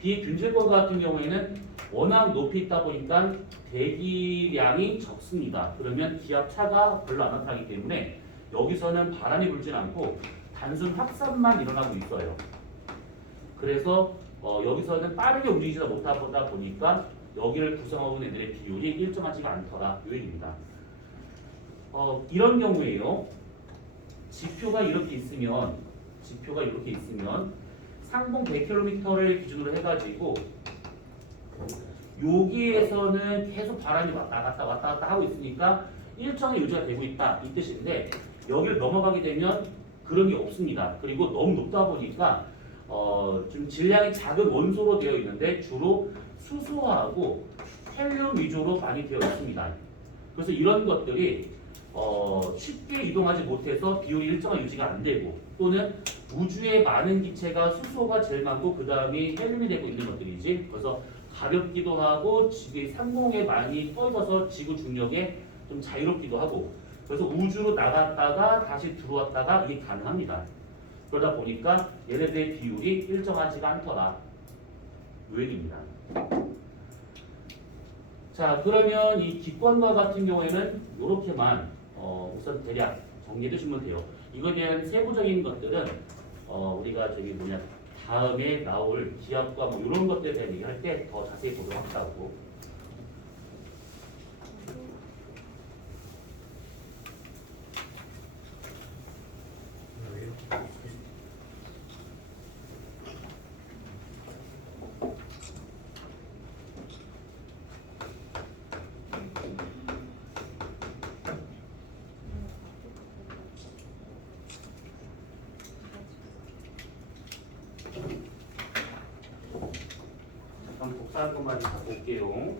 비균질권 같은 경우에는 워낙 높이 있다 보니까 대기량이 적습니다. 그러면 기압 차가 별로 안 나타나기 때문에 여기서는 바람이 불진 않고 단순 확산만 일어나고 있어요. 그래서 여기서는 빠르게 움직이지도 못하다 보니까 여기를 구성하고 있는 애들의 비율이 일정하지가 않더라. 요 얘기입니다. 이런 경우에요. 지표가 이렇게 있으면 상공 100km를 기준으로 해가지고 여기에서는 계속 바람이 왔다 갔다 하고 있으니까 일정의 유지가 되고 있다 이 뜻인데 여기를 넘어가게 되면 그런 게 없습니다. 그리고 너무 높다 보니까 좀 질량이 작은 원소로 되어 있는데 주로 수소하고 헬륨 위주로 많이 되어 있습니다. 그래서 이런 것들이 쉽게 이동하지 못해서 비율이 일정한 유지가 안 되고 또는 우주에 많은 기체가 수소가 제일 많고 그 다음에 헬륨이 되고 있는 것들이지. 그래서 가볍기도 하고 지구 상공에 많이 떠 있어서 지구 중력에 좀 자유롭기도 하고 그래서 우주로 나갔다가 다시 들어왔다가 이게 가능합니다. 그러다 보니까 얘네들의 비율이 일정하지가 않더라. 요 얘기입니다. 자, 그러면 이 기권과 같은 경우에는 이렇게만 우선 대략 정리해 두시면 돼요. 이거에 대한 세부적인 것들은 우리가 다음에 나올 기압과 뭐 이런 것들에 대한 얘기할 때 더 자세히 보도록 하겠다고. 잠깐 복사한 것만 다 볼게요.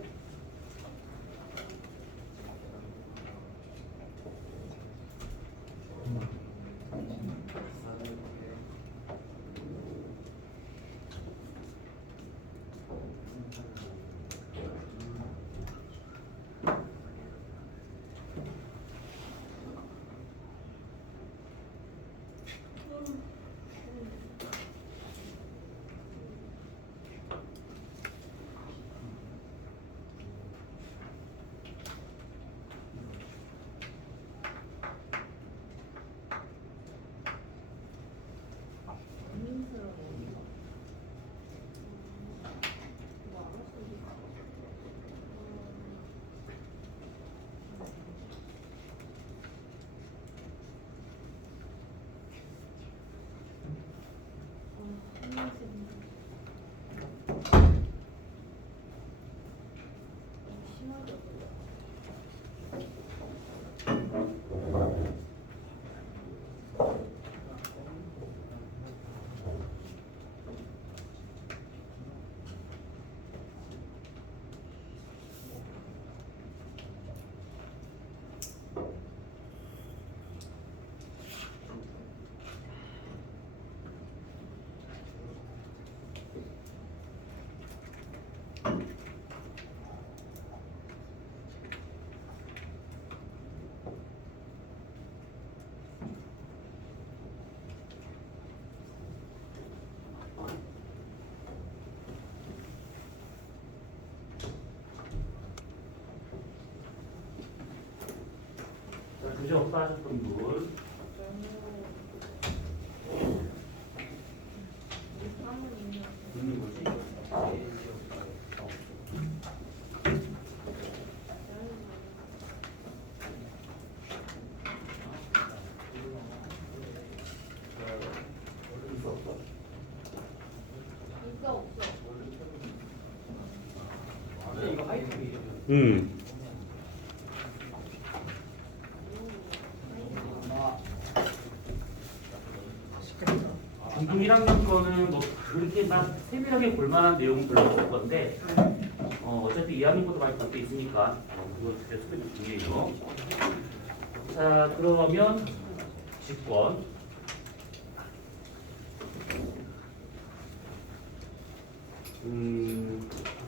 문제 없다 하셨던 분. 있는 거지? 이거 하이템이에요. 공동 1학년 거는 뭐 그렇게 막 세밀하게 볼만한 내용은 별로 없을 건데 어차피 2학년 것도 많이 갖고 있으니까 그거 진짜 수업이 중요해요. 자 그러면 직권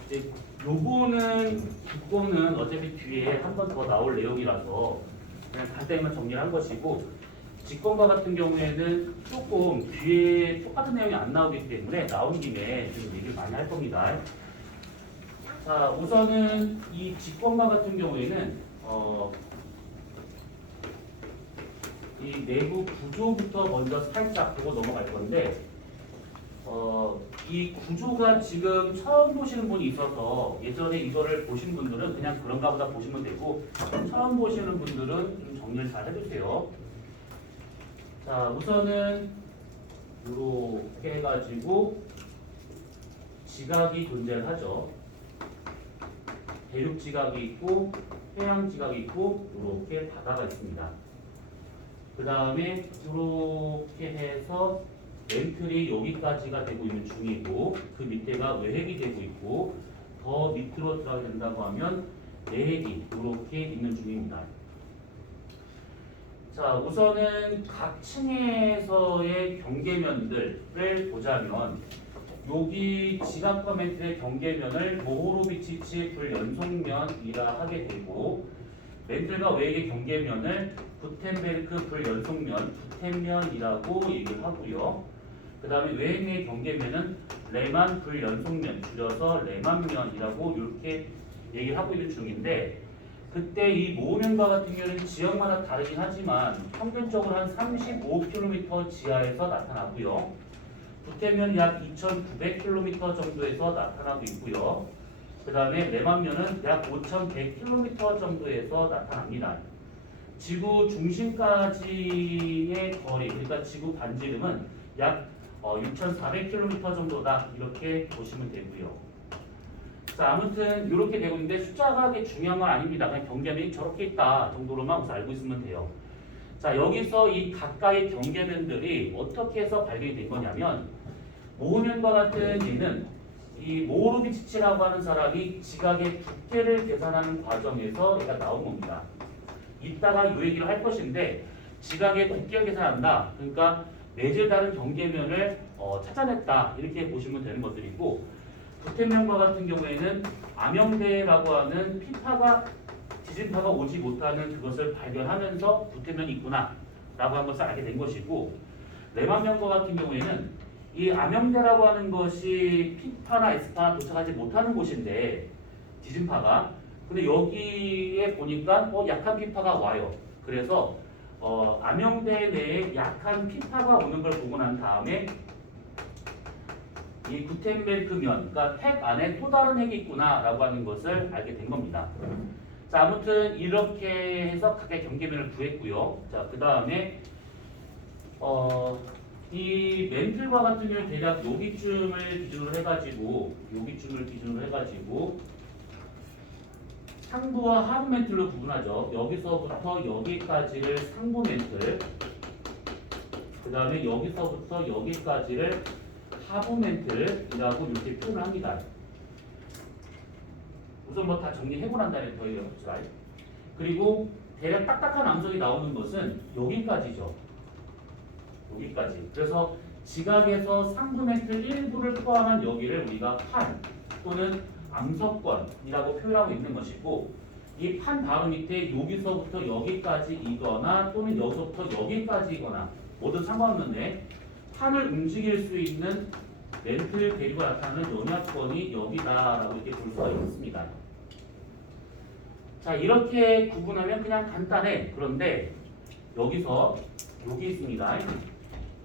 이제 요거는 직권은 어차피 뒤에 한 번 더 나올 내용이라서 그냥 간단히만 정리를 한 것이고 직권과 같은 경우에는 조금 뒤에 똑같은 내용이 안 나오기 때문에 나온 김에 좀 얘기를 많이 할 겁니다. 자, 우선은 이 직권과 같은 경우에는 이 내부 구조부터 먼저 살짝 보고 넘어갈 건데 이 구조가 지금 처음 보시는 분이 있어서 예전에 이거를 보신 분들은 그냥 그런가 보다 보시면 되고 처음 보시는 분들은 좀 정리를 잘 해주세요. 자, 우선은 이렇게 해가지고 지각이 존재를 하죠. 대륙 지각이 있고 해양 지각이 있고 이렇게 바다가 있습니다. 그 다음에 이렇게 해서 멘틀이 여기까지가 되고 있는 중이고 그 밑에가 외핵이 되고 있고 더 밑으로 들어가게 된다고 하면 내핵이 이렇게 있는 중입니다. 자, 우선은 각 층에서의 경계면들을 보자면 여기 지각과 멘틀의 경계면을 모호로비치치 불연속면이라 하게 되고 멘틀과 외핵의 경계면을 구텐베르크 불연속면, 구텐면이라고 얘기를 하고요. 그 다음에 외핵의 경계면은 레만 불연속면, 줄여서 레만면이라고 이렇게 얘기를 하고 있는 중인데 그때 이 모호면과 같은 경우는 지역마다 다르긴 하지만 평균적으로 한 35km 지하에서 나타나고요. 구텐면 약 2,900km 정도에서 나타나고 있고요. 그 다음에 레만면은 약 5,100km 정도에서 나타납니다. 지구 중심까지의 거리, 그러니까 지구 반지름은 약 6,400km 정도다 이렇게 보시면 되고요. 자, 아무튼 이렇게 되고 있는데 숫자가 그게 중요한 건 아닙니다. 그냥 경계면이 저렇게 있다 정도로만 우선 알고 있으면 돼요. 자, 여기서 이 가까이 경계면들이 어떻게 해서 발견이 된 거냐면 모호면과 같은 얘는 이 모호로비치치라고 하는 사람이 지각의 두께를 계산하는 과정에서 얘가 나온 겁니다. 이따가 이 얘기를 할 것인데 지각의 두께를 계산한다. 그러니까 매질 다른 경계면을 찾아냈다. 이렇게 보시면 되는 것들이고 구텐면과 같은 경우에는 암영대라고 하는 지진파가 오지 못하는 그것을 발견하면서 구텐면이 있구나 라고 한 것을 알게 된 것이고 레만면과 같은 경우에는 이 암영대라고 하는 것이 P파나 S파 도착하지 못하는 곳인데 지진파가 근데 여기에 보니까 약한 P파가 와요. 그래서 암영대 내에 약한 P파가 오는 걸 보고 난 다음에 이 구텐베르크면, 그러니까 핵 안에 또 다른 핵이 있구나라고 하는 것을 알게 된 겁니다. 자, 아무튼 이렇게 해서 각각 경계면을 구했고요. 자, 그 다음에 이 멘틀과 같은 경우는 대략 여기쯤을 기준으로 해가지고 상부와 하부 멘틀로 구분하죠. 여기서부터 여기까지를 상부 멘틀, 그 다음에 여기서부터 여기까지를 하부 멘틀이라고 이렇게 표현을 합니다. 우선 뭐 다 정리해고 난 다음에 거예요. 그리고 대략 딱딱한 암석이 나오는 것은 여기까지죠. 여기까지. 그래서 지각에서 상부 멘틀 일부를 포함한 여기를 우리가 판 또는 암석권이라고 표현하고 있는 것이고 이 판 바로 밑에 여기서부터 여기까지이거나 또는 여기서부터 여기까지이거나 뭐든 상관없는데 판을 움직일 수 있는 멘틀 대류가 나타나는 연약권이 여기다라고 이렇게 볼 수가 있습니다. 자, 이렇게 구분하면 그냥 간단해. 그런데 여기서 여기 있습니다.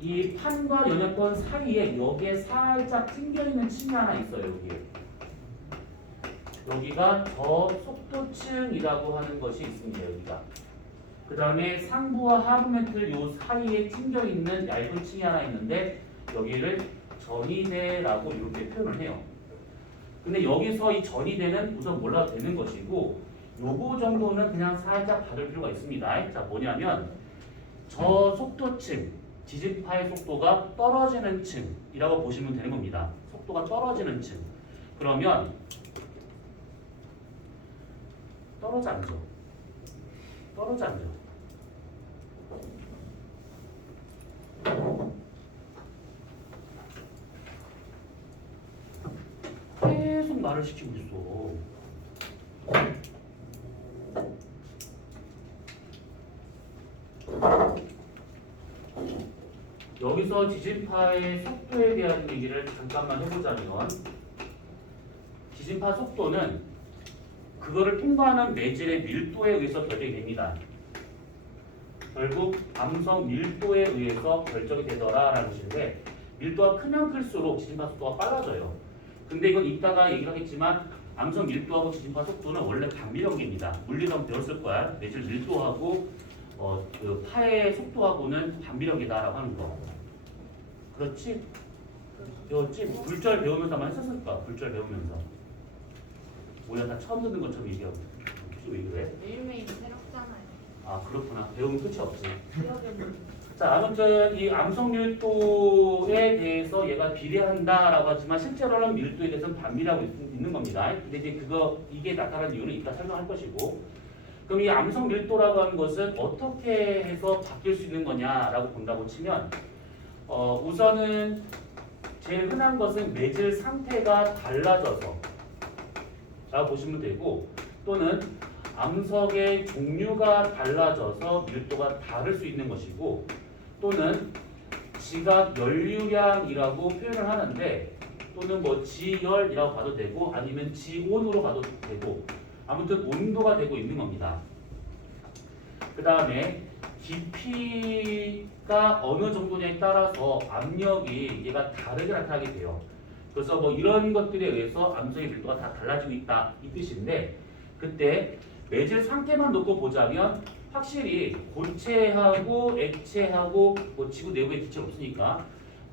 이 판과 연역권 사이에 여기에 살짝 튕겨 있는 층이 하나 있어요. 여기에. 여기가 저속도층이라고 하는 것이 있습니다. 여기가. 그 다음에 상부와 하부 메틀 요 사이에 튕겨 있는 얇은 층이 하나 있는데 여기를 전이대라고 이렇게 표현을 해요. 근데 여기서 이 전이대는 우선 몰라도 되는 것이고 요거 정도는 그냥 살짝 받을 필요가 있습니다. 자, 뭐냐면 저속도층, 지진파의 속도가 떨어지는 층이라고 보시면 되는 겁니다. 속도가 떨어지는 층. 그러면 떨어져 앉아. 떨어져 앉아. 계속 말을 시키고 있어. 여기서 지진파의 속도에 대한 얘기를 잠깐만 해보자면 지진파 속도는 그거를 통과하는 매질의 밀도에 의해서 결정이 됩니다. 결국 암석 밀도에 의해서 결정이 되더라라는 것인데 밀도가 크면 클수록 지진파 속도가 빨라져요. 근데 이건 이따가 얘기를 하겠지만 암석 밀도하고 지진파 속도는 원래 반비례관계입니다. 물리상 배웠을 거야. 매질 밀도하고 그 파의 속도하고는 반비례관계다라고 하는 거. 그렇지? 배웠지? 불절 배우면서 아마 했었을 거야. 불절 배우면서. 우리가 다 처음 듣는 것처럼 얘기하고. 왜 그래? 매일매일 새롭잖아요. 아 그렇구나. 배우면 끝이 없지. 기억에 자 아무튼 이 암석 밀도에 대해서 얘가 비례한다라고 하지만 실제로는 밀도에 대해서는 반비례하고 있는 겁니다. 근데 이제 이게 나타나는 이유는 이따 설명할 것이고. 그럼 이 암석 밀도라고 하는 것은 어떻게 해서 바뀔 수 있는 거냐라고 본다고 치면 우선은 제일 흔한 것은 매질 상태가 달라져서 라고 보시면 되고 또는 암석의 종류가 달라져서 밀도가 다를 수 있는 것이고 또는 지각 연류량이라고 표현을 하는데 또는 뭐 지열이라고 봐도 되고 아니면 지온으로 봐도 되고 아무튼 온도가 되고 있는 겁니다. 그 다음에 깊이가 어느 정도냐에 따라서 압력이 얘가 다르게 나타나게 돼요. 그래서 뭐 이런 것들에 의해서 암석의 밀도가 다 달라지고 있다 이 뜻인데 그때 매질 상태만 놓고 보자면 확실히 고체하고 액체하고 뭐 지구 내부에 기체가 없으니까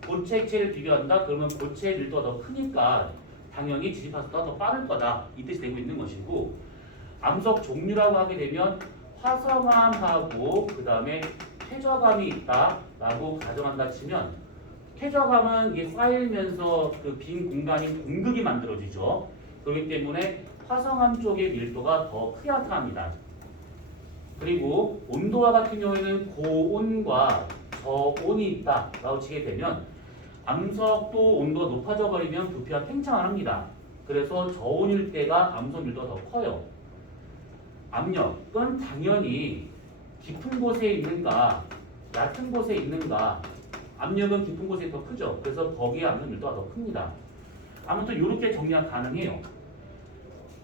고체 액체를 비교한다 그러면 고체 밀도가 더 크니까 당연히 지진파 속도가 더 빠를 거다 이 뜻이 되고 있는 것이고 암석 종류라고 하게 되면 화성암하고 그 다음에 퇴적암이 있다라고 가정한다 치면 퇴적암은 이게 쌓이면서 그 빈 공간이 공극이 만들어지죠. 그렇기 때문에 화성암 쪽의 밀도가 더 크게 나타납니다. 그리고 온도와 같은 경우에는 고온과 저온이 있다라고 치게 되면 암석도 온도가 높아져 버리면 부피가 팽창을 합니다. 그래서 저온일 때가 암석 밀도가 더 커요. 압력은 당연히 깊은 곳에 있는가 얕은 곳에 있는가 압력은 깊은 곳에 더 크죠. 그래서 거기에 압력 밀도가 더 큽니다. 아무튼 이렇게 정리가 가능해요.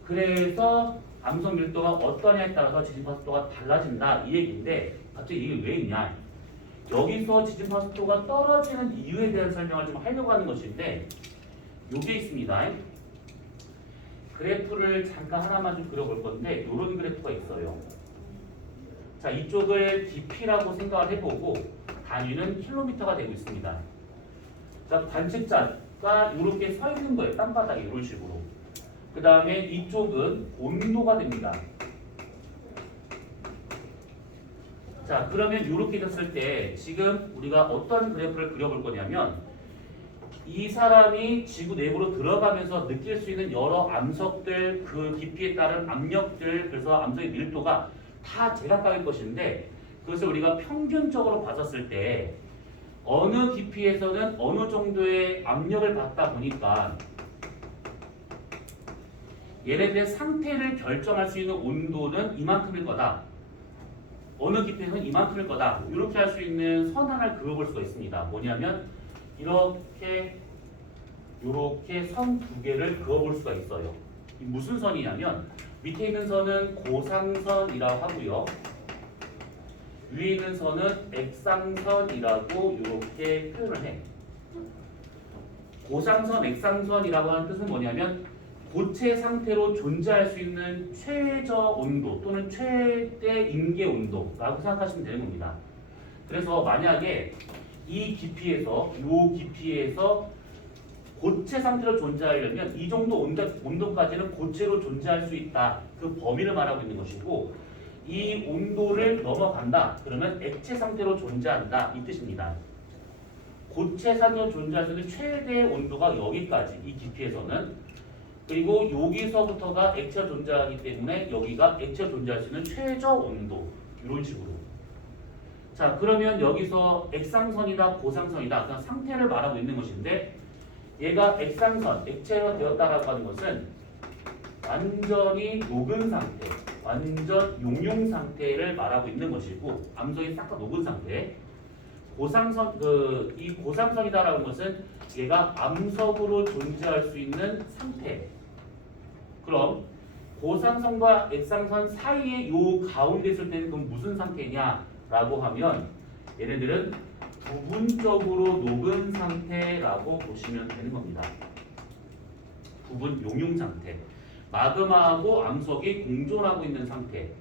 그래서 암석 밀도가 어떠냐에 따라서 지진파 속도가 달라진다 이 얘기인데 갑자기 이게 왜 있냐 여기서 지진파 속도가 떨어지는 이유에 대한 설명을 좀 하려고 하는 것인데 요게 있습니다. 그래프를 잠깐 하나만 좀 그려볼 건데 이런 그래프가 있어요. 자 이쪽을 깊이라고 생각을 해보고 단위는 킬로미터가 되고 있습니다. 자 관측자가 이렇게 서 있는 거예요. 땅바닥에 이런 식으로. 그 다음에 이쪽은 온도가 됩니다. 자 그러면 이렇게 됐을 때 지금 우리가 어떤 그래프를 그려볼 거냐면 이 사람이 지구 내부로 들어가면서 느낄 수 있는 여러 암석들 그 깊이에 따른 압력들 그래서 암석의 밀도가 다 제각각일 것인데 그것을 우리가 평균적으로 봤었을 때 어느 깊이에서는 어느 정도의 압력을 받다 보니까 얘네들의 상태를 결정할 수 있는 온도는 이만큼일 거다. 어느 깊이에서는 이만큼일 거다. 이렇게 할 수 있는 선 하나를 그려볼 수가 있습니다. 뭐냐면 이렇게 선 두 개를 그어볼 수가 있어요. 이 무슨 선이냐면 밑에 있는 선은 고상선이라고 하고요. 위에 있는 선은 액상선이라고 이렇게 표현을 해. 고상선, 액상선이라고 하는 뜻은 뭐냐면 고체 상태로 존재할 수 있는 최저 온도 또는 최대 임계 온도라고 생각하시면 되는 겁니다. 그래서 만약에 이 깊이에서 고체 상태로 존재하려면 이 정도 온도까지는 고체로 존재할 수 있다. 그 범위를 말하고 있는 것이고 이 온도를 넘어간다. 그러면 액체 상태로 존재한다. 이 뜻입니다. 고체 상태로 존재할 수 있는 최대 온도가 여기까지 이 깊이에서는 그리고 여기서부터가 액체가 존재하기 때문에 여기가 액체가 존재할 수 있는 최저 온도 이런 식으로. 자 그러면 여기서 액상선이다 고상선이다 그냥 상태를 말하고 있는 것인데 얘가 액상선 액체가 되었다라고 하는 것은 완전히 녹은 상태 완전 용융 상태를 말하고 있는 것이고 암석이 싹 다 녹은 상태. 고상선 이 고상선이다라는 것은 얘가 암석으로 존재할 수 있는 상태. 그럼 고상선과 액상선 사이에 요 가운데 있을 때는 그럼 무슨 상태냐라고 하면 얘네들은 부분적으로 녹은 상태라고 보시면 되는 겁니다. 부분 용융 상태. 마그마하고 암석이 공존하고 있는 상태.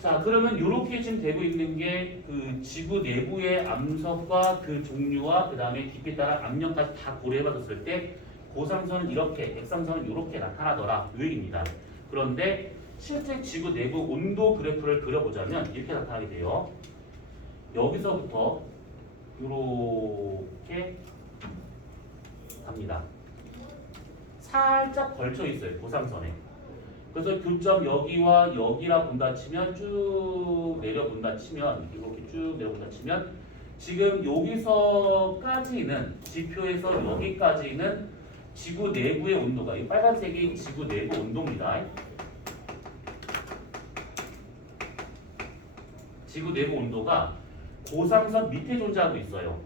자 그러면 이렇게 지금 되고 있는 게 그 지구 내부의 암석과 그 종류와 그 다음에 깊이에 따라 압력까지 다 고려해봤을 때 고상선은 이렇게 액상선은 이렇게 나타나더라 이 얘기입니다. 그런데 실제 지구 내부 온도 그래프를 그려보자면 이렇게 나타나게 돼요. 여기서부터 이렇게 갑니다. 살짝 걸쳐 있어요 고상선에. 그래서 교점 여기와 여기라 본다 치면 쭉 내려 본다 치면 이렇게 쭉 내려 본다 치면 지금 여기서까지는 지표에서 여기까지는 지구 내부의 온도가 이 빨간색이 지구 내부 온도입니다. 지구 내부 온도가 고상선 밑에 존재하고 있어요.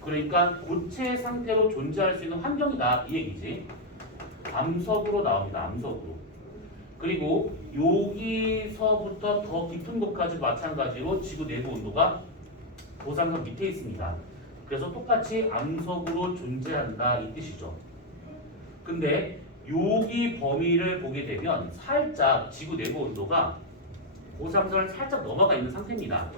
그러니까 고체 상태로 존재할 수 있는 환경이다 이 얘기지. 암석으로 나옵니다. 암석으로. 그리고 여기서부터 더 깊은 곳까지 마찬가지로 지구 내부 온도가 고상선 밑에 있습니다. 그래서 똑같이 암석으로 존재한다 이 뜻이죠. 근데 여기 범위를 보게 되면 살짝 지구 내부 온도가 고상선을 살짝 넘어가 있는 상태입니다.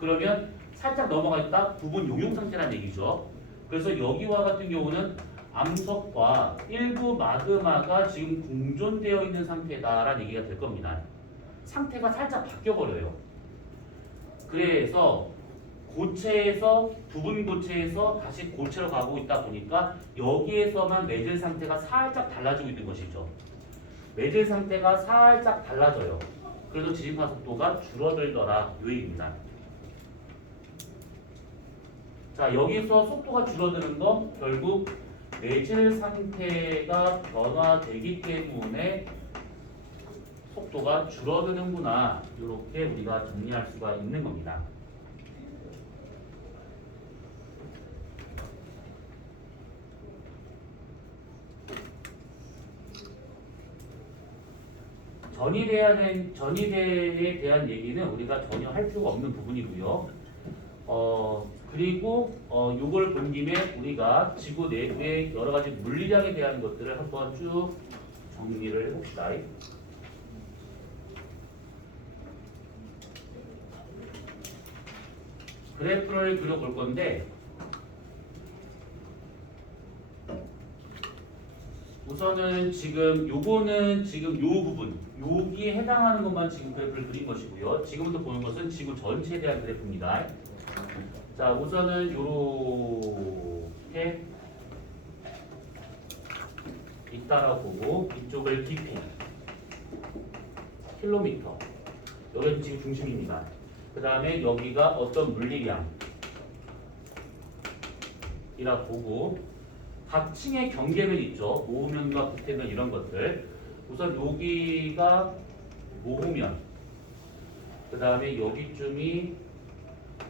그러면 살짝 넘어가 있다 부분 용융 상태라는 얘기죠. 그래서 여기와 같은 경우는 암석과 일부 마그마가 지금 공존되어 있는 상태다라는 얘기가 될 겁니다. 상태가 살짝 바뀌어버려요. 그래서 고체에서 부분 고체에서 다시 고체로 가고 있다 보니까 여기에서만 매질 상태가 살짝 달라지고 있는 것이죠. 매질 상태가 살짝 달라져요. 그래도 지진파 속도가 줄어들더라 이 얘기입니다. 자 여기서 속도가 줄어드는 건 결국 매질 상태가 변화되기 때문에 속도가 줄어드는구나 이렇게 우리가 정리할 수가 있는 겁니다. 전이대에 대한 얘기는 우리가 전혀 할 필요가 없는 부분이고요. 그리고 요걸 본 김에 우리가 지구 내부의 여러 가지 물리량에 대한 것들을 한번 쭉 정리를 해봅시다. 그래프를 그려볼 건데 우선은 지금 요거는 지금 요 부분 여기에 해당하는 것만 지금 그래프를 그린 것이고요. 지금부터 보는 것은 지구 전체에 대한 그래프입니다. 자 우선은 요렇게 있다라고 보고 이쪽을 깊이 킬로미터 여기는 지금 중심입니다. 그 다음에 여기가 어떤 물리량이라 보고 각 층의 경계는 있죠. 모후면과 부태면 이런 것들. 우선 여기가 모후면, 그 다음에 여기쯤이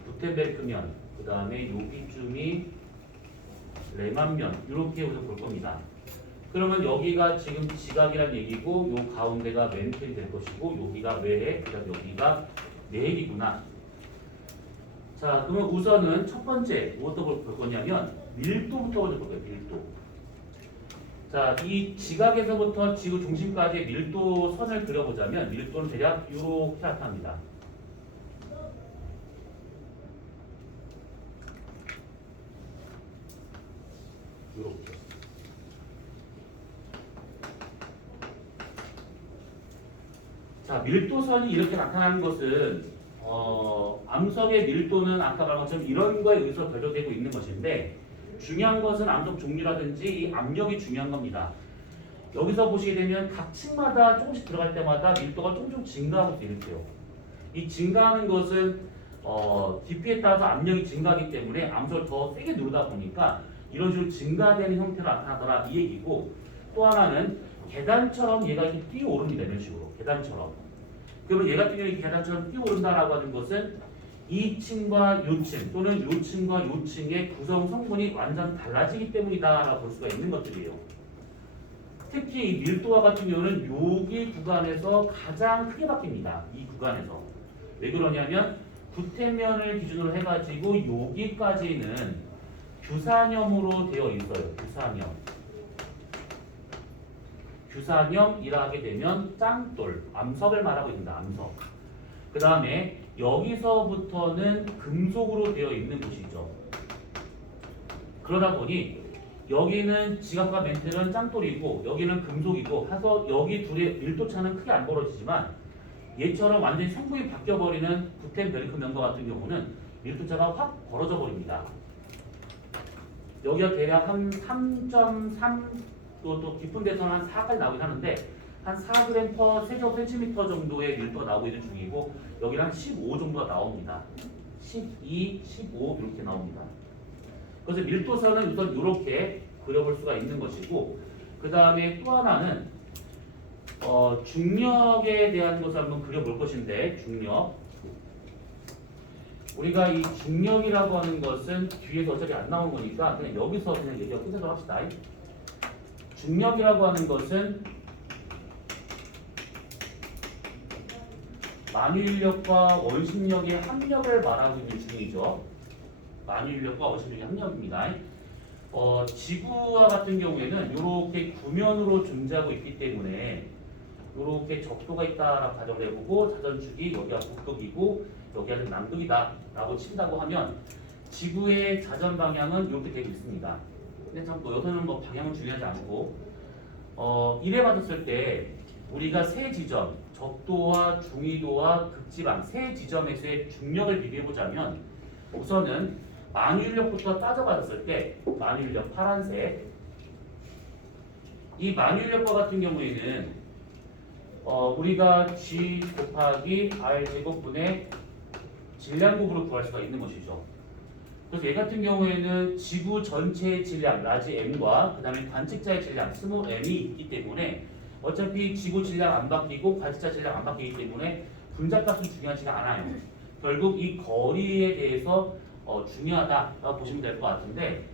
부텐베르크면, 그 다음에 여기쯤이 레만면 이렇게 우선 볼 겁니다. 그러면 여기가 지금 지각이란 얘기고 요 가운데가 멘틀이 될 것이고 여기가 외해, 그 다음에 여기가 내일이구나. 자, 그러면 우선은 첫 번째 무엇부터 볼 거냐면 밀도부터 먼저 볼 거예요. 밀도. 자, 이 지각에서부터 지구 중심까지의 밀도 선을 그려보자면 밀도는 대략 이렇게 나타납니다. 이렇게. 자, 밀도선이 이렇게 나타나는 것은 암석의 밀도는 아까 말한 것처럼 이런 거에 의해서 결정되고 있는 것인데 중요한 것은 암석 종류라든지 이 압력이 중요한 겁니다. 여기서 보시게 되면 각 층마다 조금씩 들어갈 때마다 밀도가 조금 증가하고 있어요. 이 증가하는 것은 깊이에 따라서 압력이 증가하기 때문에 암석을 더 세게 누르다 보니까 이런 식으로 증가되는 형태로 나타나더라 이 얘기고, 또 하나는 계단처럼 얘가 이렇게 뛰어오릅니다. 이런 식으로 계단처럼. 그러면 얘 같은 경우에 이렇게 계단처럼 뛰어오른다라고 하는 것은 이 층과 요 층 또는 요 층과 요 층의 구성 성분이 완전 달라지기 때문이다라고 볼 수가 있는 것들이에요. 특히 이 밀도와 같은 경우는 여기 구간에서 가장 크게 바뀝니다. 이 구간에서. 왜 그러냐면 구태면을 기준으로 해가지고 여기까지는 규산염으로 되어 있어요. 규산염이라 하게 되면 짱돌, 암석을 말하고 있습니다. 암석. 그 다음에 여기서부터는 금속으로 되어 있는 곳이죠. 그러다 보니 여기는 지각과 멘틀은 짱돌이고 여기는 금속이고 해서 여기 둘의 밀도차는 크게 안 벌어지지만 얘처럼 완전히 성분이 바뀌어버리는 구텐베르크 면과 같은 경우는 밀도차가 확 벌어져 버립니다. 여기가 대략 한 3.3 또 깊은 데서는 한 4까지 나오긴 하는데 한 4g per 세제곱센티미터 정도의 밀도가 나오고 있는 중이고 여기는 한 15 정도가 나옵니다. 12, 15 이렇게 나옵니다. 그래서 밀도선은 우선 이렇게 그려볼 수가 있는 것이고, 그 다음에 또 하나는 중력에 대한 것을 한번 그려볼 것인데, 중력. 우리가 이 중력이라고 하는 것은 뒤에서 어차피 안 나온 거니까 그냥 여기서 그냥 얘기가 끝내도록 합시다. 중력이라고 하는 것은 만유인력과 원심력의 합력을 말하고 있는 중이죠. 만유인력과 원심력의 합력입니다. 지구와 같은 경우에는 이렇게 구면으로 존재하고 있기 때문에 이렇게 적도가 있다라고 가정을 해보고 자전축이 여기가 북극이고 여기가 남극이다라고 친다고 하면 지구의 자전 방향은 이렇게 되고 있습니다. 근데 참 또 여기서는 뭐 방향은 중요하지 않고 이래 봤을 때 우리가 세 지점 적도와 중위도와 극지방 세 지점에서의 중력을 비교해 보자면 우선은 만유인력부터 따져봤을 때 만유인력 파란색 이 만유인력과 같은 경우에는 우리가 G 곱하기 R 제곱분의 질량곱으로 구할 수가 있는 것이죠. 그래서 얘 같은 경우에는 지구 전체의 질량 라지 m과 그 다음에 관측자의 질량 스몰 m이 있기 때문에 어차피 지구 질량 안 바뀌고 관측자 질량 안 바뀌기 때문에 분자값이 중요하지가 않아요. 결국 이 거리에 대해서 중요하다라고 보시면 될 것 같은데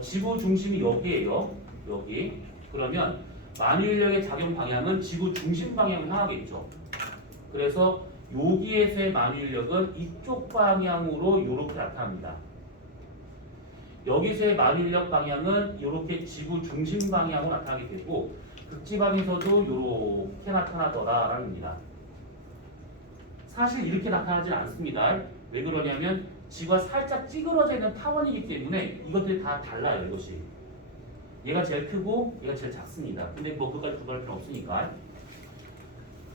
지구 중심이 여기에요. 여기. 그러면 만유인력의 작용 방향은 지구 중심 방향을 향하겠죠. 그래서 여기에서의 만유인력은 이쪽 방향으로 이렇게 나타납니다. 여기서의 만유인력 방향은 이렇게 지구 중심 방향으로 나타나게 되고 극지방에서도 이렇게 나타나더라라는 겁니다. 사실 이렇게 나타나지 않습니다. 왜 그러냐면 지구가 살짝 찌그러져 있는 타원이기 때문에 이것들이 다 달라요. 이것이 얘가 제일 크고 얘가 제일 작습니다. 근데 뭐 그까지 구분할 필요는 없으니까.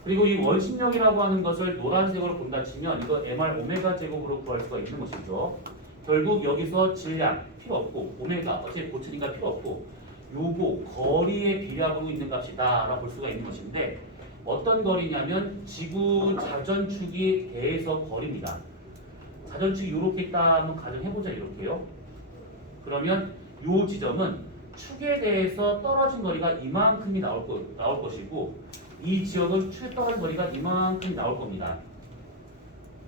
그리고 이 원심력이라고 하는 것을 노란색으로 본다 치면 이거 mr 오메가 제곱으로 구할 수가 있는 것이죠. 결국 여기서 질량 필요 없고 오메가 어차피 고체니까 필요 없고 요거 거리에 비례하고 있는 값이다 라고 볼 수가 있는 것인데 어떤 거리냐면 지구 자전축이 대해서 거리입니다. 자전축이 이렇게 있다 한번 가정해보자. 이렇게요. 그러면 요 지점은 축에 대해서 떨어진 거리가 이만큼이 나올 것이고 이 지역은 축에 떨어진 거리가 이만큼이 나올 겁니다.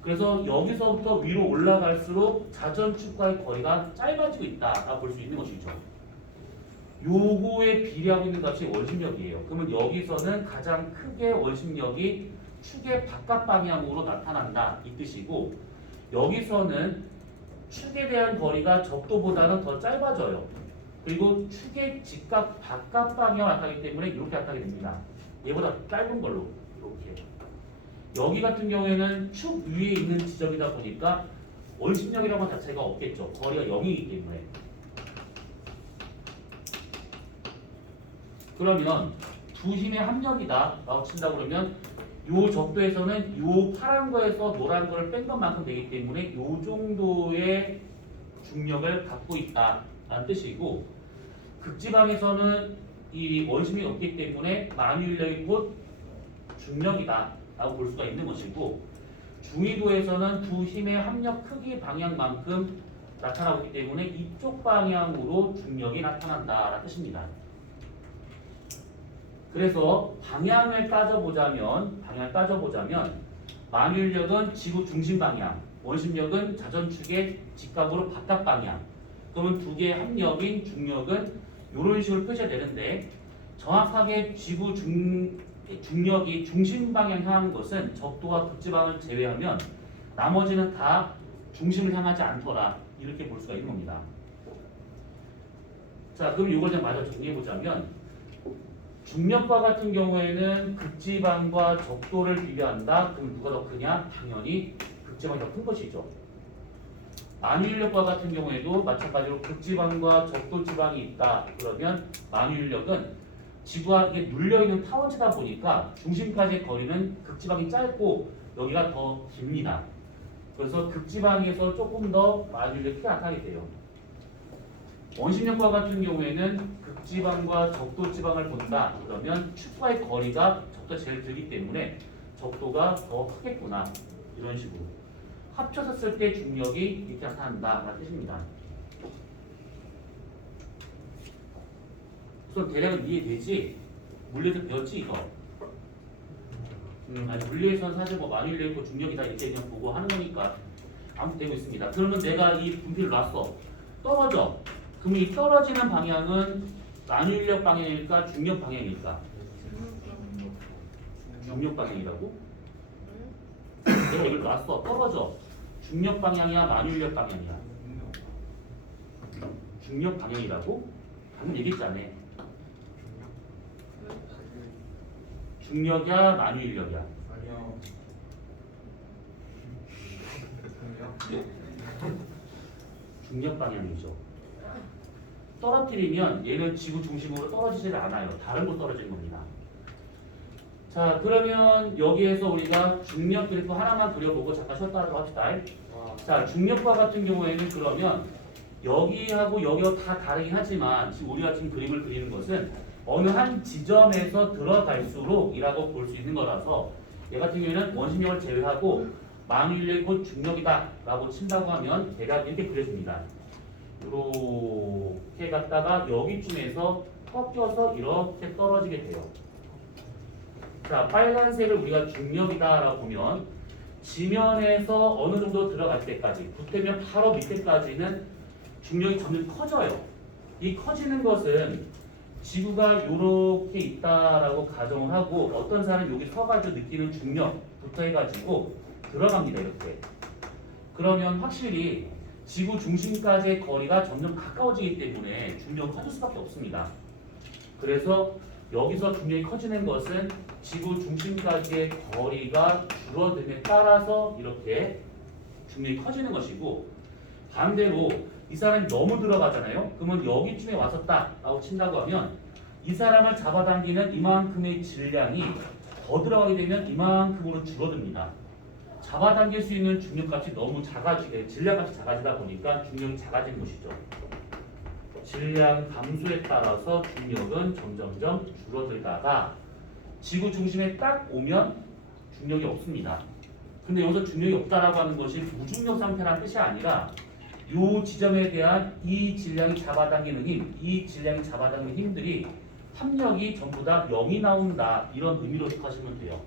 그래서 여기서부터 위로 올라갈수록 자전축과의 거리가 짧아지고 있다라고 볼 수 있는 것이죠. 요거에 비례하고 있는 값이 원심력이에요. 그러면 여기서는 가장 크게 원심력이 축의 바깥 방향으로 나타난다 이 뜻이고 여기서는 축에 대한 거리가 적도보다는 더 짧아져요. 그리고 축의 직각 바깥 방향으로 나타나기 때문에 이렇게 나타나게 됩니다. 얘보다 짧은 걸로 이렇게. 여기 같은 경우에는 축 위에 있는 지점이다 보니까 원심력이라는 것 자체가 없겠죠. 거리가 0이기 때문에. 그러면 두 힘의 합력이다 라고 친다 그러면 요 적도에서는 요 파란 거에서 노란 거를 뺀 것만큼 되기 때문에 요 정도의 중력을 갖고 있다 라는 뜻이고 극지방에서는 이 원심이 없기 때문에 만유인력이 곧 중력이다 라고 볼 수가 있는 것이고 중위도에서는 두 힘의 합력 크기 방향만큼 나타나고 있기 때문에 이쪽 방향으로 중력이 나타난다 라는 뜻입니다. 그래서 방향을 따져보자면 만유인력은 지구 중심 방향, 원심력은 자전축의 직각으로 바깥 방향. 그러면 두 개의 합력인 중력은 이런 식으로 표시가 되는데 정확하게 지구 중력이 중심 방향 향하는 것은 적도와 극지방을 제외하면 나머지는 다 중심을 향하지 않더라 이렇게 볼 수가 있는 겁니다. 자, 그럼 이걸 좀 마저 정리해 보자면. 중력과 같은 경우에는 극지방과 적도를 비교한다. 그럼 누가 더 크냐? 당연히 극지방이 더 큰 것이죠. 만유인력과 같은 경우에도 마찬가지로 극지방과 적도 지방이 있다. 그러면 만유인력은 지구와 이게 눌려있는 타원체다 보니까 중심까지의 거리는 극지방이 짧고 여기가 더 깁니다. 그래서 극지방에서 조금 더 만유인력이 크게 나타나게 돼요. 원심력과 같은 경우에는 극지방과 적도지방을 본다. 그러면 축과의 거리가 적도가 제일 길기 때문에 적도가 더 크겠구나. 이런 식으로. 합쳐서 쓸 때 중력이 이렇게 나타난다. 라는 뜻입니다. 우선 대략은 이해되지? 물리에서 배웠지 이거? 아니 물리에서는 사실 뭐 만유인력 있고 중력이다 이렇게 그냥 보고 하는 거니까 아무튼 되고 있습니다. 그러면 내가 이 분필을 놨어. 떨어져. 그럼 이 떨어지는 방향은 만유인력 방향일까 중력 방향일까? 중력 방향이라고? 내가 이걸 놨어. 떨어져. 중력 방향이야 만유인력 방향이야? 중력 방향이라고? 방금 얘기했잖아. 중력이야 만유인력이야? 중력 방향이죠. 떨어뜨리면 얘는 지구 중심으로 떨어지질 않아요. 다른 곳 떨어지는 겁니다. 자, 그러면 여기에서 우리가 중력 그래프 하나만 그려보고 잠깐 쉬었다 하고 합시다. 자, 중력과 같은 경우에는 그러면 여기하고 여기가 다 다르긴 하지만 지금 우리가 지금 그림을 그리는 것은 어느 한 지점에서 들어갈수록 이라고 볼 수 있는 거라서 얘 같은 경우에는 원심력을 제외하고 만유인력이 곧 중력이다 라고 친다고 하면 대략 이렇게 그려집니다. 이렇게 갔다가 여기쯤에서 꺾여서 이렇게 떨어지게 돼요. 자, 빨간색을 우리가 중력이다 라고 보면 지면에서 어느 정도 들어갈 때까지 붙으면 바로 밑에까지는 중력이 점점 커져요. 이 커지는 것은 지구가 이렇게 있다라고 가정을 하고 어떤 사람이 여기 서가지고 느끼는 중력 붙어해가지고 들어갑니다. 이렇게. 그러면 확실히 지구 중심까지의 거리가 점점 가까워지기 때문에 중력이 커질 수밖에 없습니다. 그래서 여기서 중력이 커지는 것은 지구 중심까지의 거리가 줄어듦에 따라서 이렇게 중력이 커지는 것이고 반대로 이 사람이 너무 들어가잖아요. 그러면 여기쯤에 왔었다 라고 친다고 하면 이 사람을 잡아당기는 이만큼의 질량이 더 들어가게 되면 이만큼으로 줄어듭니다. 잡아당길 수 있는 중력값이 너무 작아지게 질량값이 작아지다 보니까 중력이 작아지는 것이죠. 질량 감소에 따라서 중력은 점점점 줄어들다가 지구 중심에 딱 오면 중력이 없습니다. 근데 여기서 중력이 없다라고 하는 것이 무중력 상태라는 뜻이 아니라 이 지점에 대한 이 질량이 잡아당기는 힘, 이 질량이 잡아당기는 힘들이 합력이 전부 다 0이 나온다 이런 의미로 생각하시면 돼요.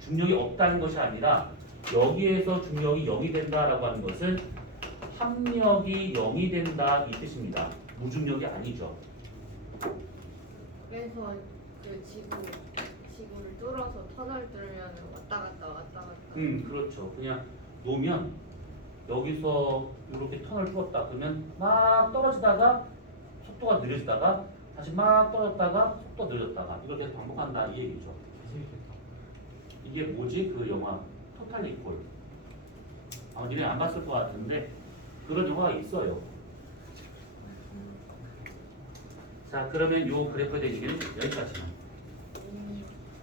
중력이 없다는 것이 아니라 여기에서 중력이 0이 된다라고 하는 것은 합력이 0이 된다 이 뜻입니다. 무중력이 아니죠. 그래서 그 지구를 뚫어서 터널 뚫으면 왔다 그렇죠. 그냥 놓으면 여기서 이렇게 턴을 풀었다. 그러면 막 떨어지다가 속도가 느려지다가 다시 막 떨어졌다가 속도 느려졌다가 이걸 계속 반복한다 이 얘기죠. 재밌겠다. 이게 뭐지? 그 영화 토탈 리콜. 니네 안 봤을 것 같은데 그런 영화가 있어요. 자, 그러면 요 그래프에 대한 얘기는 여기까지만.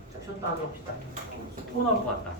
자, 쉬었다 하도록 합시다. 또 나올 것 같다.